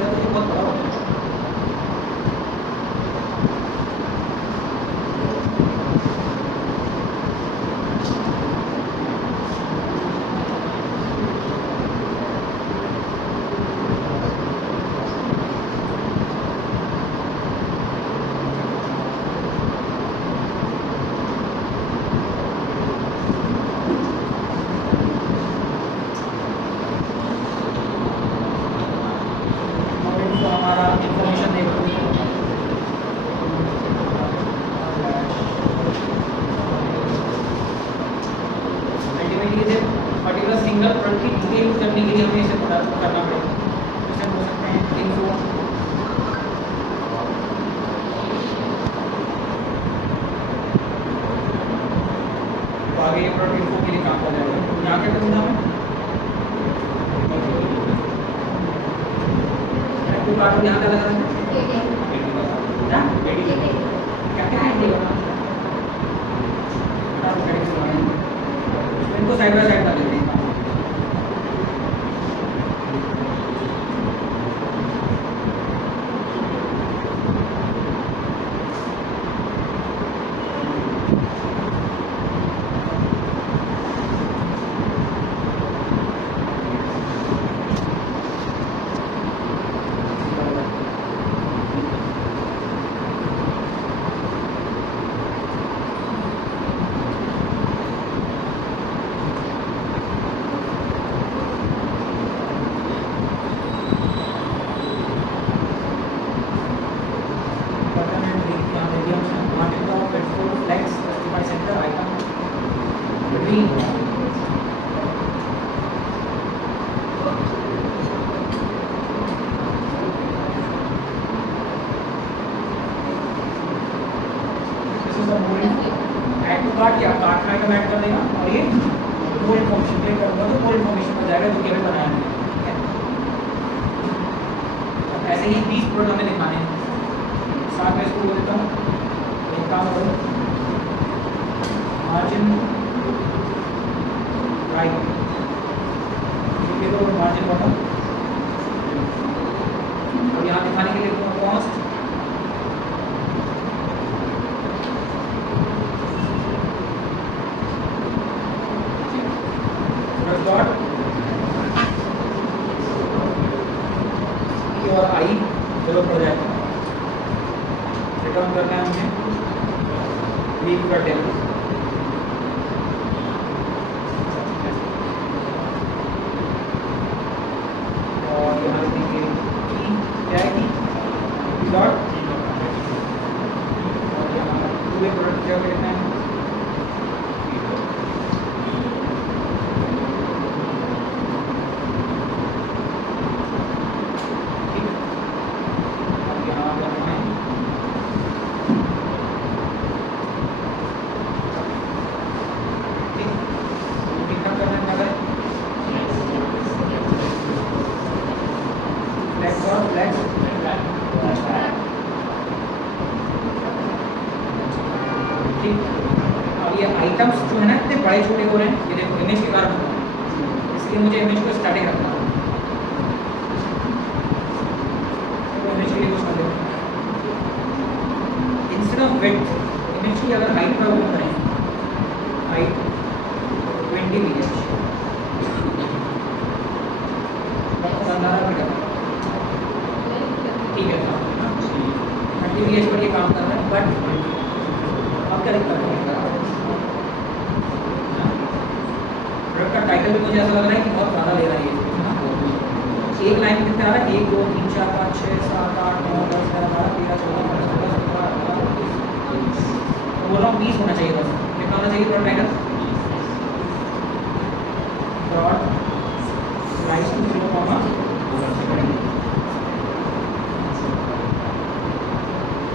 है तो ये बहुत बड़ा होता है। और इनको हमारा इंफॉर्मेशन देखो, अल्टीमेटली इसे पर्टिकुलर सिंगल प्रोडक्ट की डिटेल करने के लिए हमें इसे करना पड़ेगा। इसे बोल सकते हैं इन्फो, तो आगे ये प्रोडक्ट इन्फो के लिए काम कर जाएगा। यहाँ क्या करूँगा मैं, एक्टिव कार्ड यहाँ क्या लगा है, क्या क्या है इनको साइड बाय साइड कर लेते हैं। कार्ड या कार्ड में ऐड कर देगा और ये मोर इन्फॉर्मेशन क्लिक करूँगा तो मोर इन्फॉर्मेशन हो जाएगा जो केवल बनाया है। ठीक है, ऐसे ही 20 प्रोडक्ट हमें दिखाने हैं। साथ में इसको बोल देता हूँ एक काम करो, मार्जिन राइट, ये तो मार्जिन बटन, और यहाँ दिखाने के लिए कॉस्ट, डॉट ई और आई जरूर पड़ जाएगा। रिटर्न करना है हमें वीक का टेबल, और यहाँ लिखेंगे की क्या है की डॉट, और यहाँ पूरे प्रोडक्ट क्या करना है आइटम्स जो है ना इतने बड़े छोटे हो रहे हैं, ये देखो इमेज के कारण होता है, इसलिए मुझे इमेज को स्टैटिक रखना है। तो इमेज के लिए कुछ कर देते हैं, इंस्टेड ऑफ विड्थ इमेज की अगर हाइट का वो करें, हाइट 20 मीटर, ठीक है 30 मीटर पर ये काम कर रहा है, बट अब क्या दिक्कत है, प्रोडक्ट का टाइटल भी मुझे ऐसा लग रहा है कि बहुत ज़्यादा ले रहा है ये। एक लाइन कितने आ रहा है, 1 2 3 4 5 6 7 8 9 10 11 12 13 14 15 16 17 18 19 बोल रहा हूँ 20 होना चाहिए, बस कितना होना चाहिए product title, broad right 0 comma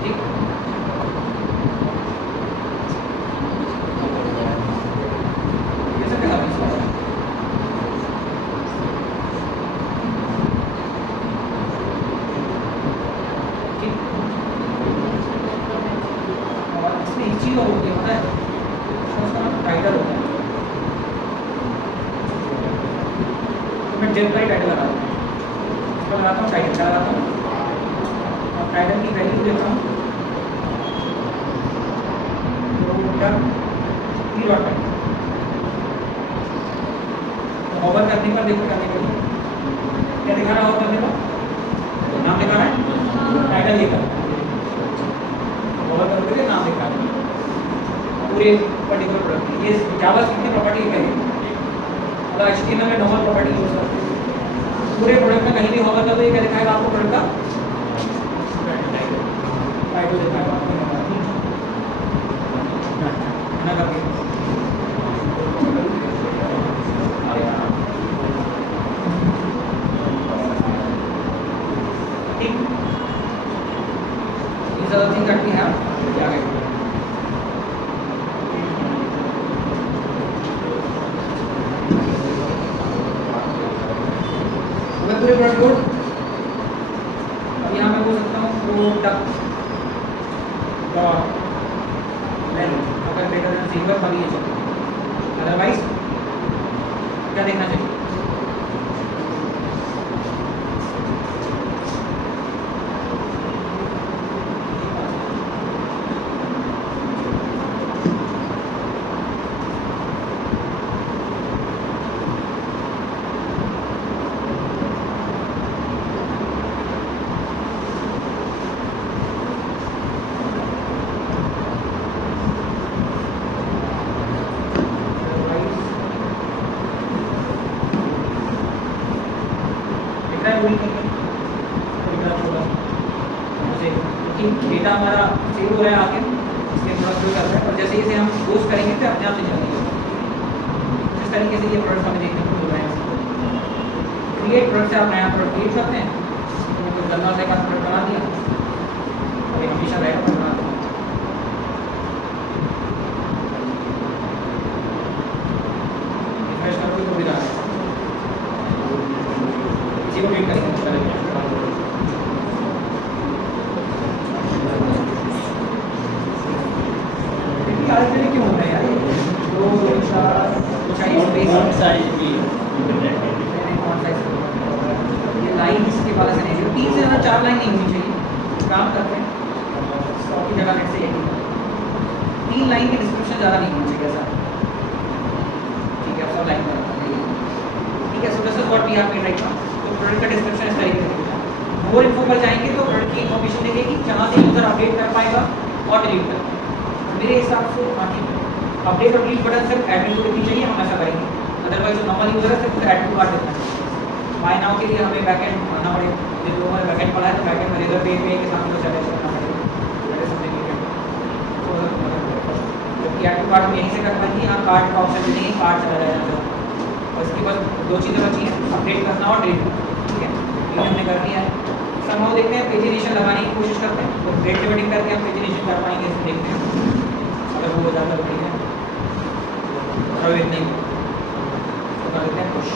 ठीक, जेल का ही टाइटल लगा दूँ, इसका लगाता हूँ, टाइटल का लगाता हूँ और टाइटल की वैल्यू देता हूँ प्रोडक्ट। तो ओवर करने पर देखो क्या दिखेगा, क्या दिखा रहा है ओवर करने पर? नाम दिखा रहा है, टाइटल ये कर ओवर करके नाम दिखा रहा है पूरे पर्टिकुलर प्रोडक्ट की। ये जावास्क्रिप्ट की प्रॉपर्टी है, अगर एचटीएमएल में नॉर्मल प्रॉपर्टी यूज करते हैं पूरे प्रोडक्ट में कहीं भी होगा तो ये क्या दिखाएगा आपको प्रोडक्ट का टाइटल दिखाएगा आपको ना करके। ठीक, ये सब चीज करती है क्या आगे पूरे प्रोडक्ट कोड। अब यहाँ मैं बोल सकता हूँ प्रोडक्ट डॉट लेंथ अगर ग्रेटर देन 0 है तभी ये चलेगा, अदरवाइज क्या देखना चाहिए? डेटा हमारा सेव हो रहा है आगे, इसलिए थोड़ा स्लो चल रहा है और जैसे इसे हम पोस्ट करेंगे तो अपने आप से चलेंगे। इस तरीके से ये प्रोडक्ट हमें देखने को मिल रहा है। क्रिएट प्रोडक्ट से आप नया प्रोडक्ट क्रिएट करते हैं, तो कुछ गंदा से का प्रोडक्ट बना दिया और ये हमेशा रहेगा बना दें। रिफ्रेश करोगे तो भी रहा है, इसी को वेट करेंगे। क्यों हो रहा है यार? तो फॉन्ट साइज भी ये लाइन्स के वाले से नहीं, 3 से ज़्यादा 4 लाइन नहीं होनी चाहिए। काम करते हैं 100 की जगह नेट से 3 लाइन की डिस्क्रिप्शन ज़्यादा नहीं होनी चाहिए ऐसा। ठीक है, अब सब लाइन पर ठीक है। So this is what we have made right now. तो प्रोडक्ट का डिस्क्रिप्शन इस तरीके से दिखेगा। मोर इन्फो पर जाएंगे तो प्रोडक्ट की इन्फॉर्मेशन दिखेगी जहाँ से यूज़र अपडेट कर पाएगा और डिलीट कर पाएगा। मेरे हिसाब से अपडेट और डिलीट बटन सिर्फ एडमिन को दिखनी चाहिए, हम ऐसा करेंगे। अदरवाइज जो नॉर्मल यूजर है सिर्फ एड टू कार्ड देना चाहिए। बाय नाउ के लिए हमें बैकएंड बनाना पड़ेगा, जिन लोगों ने बैकएंड पढ़ा है तो बैकएंड में रेजर पेज के साथ में चैलेंज करना पड़ेगा। क्योंकि एड टू कार्ड हम यहीं से कर पाएंगे, यहाँ कार्ड का ऑप्शन नहीं है, कार्ड चला जाएगा। और इसके बाद 2 चीज़ें बची हैं, अपडेट करना और डिलीट करना। ठीक है, ये हमने कर दिया है। समहाउ देखते हैं पेजिनेशन लगाने की कोशिश करते हैं, तो डेट लिमिटिंग करके हम पेजिनेशन कर पाएंगे, इसे देखते हैं अगर वो ज़्यादा बढ़िया है और नहीं तो कर देते हैं कुछ।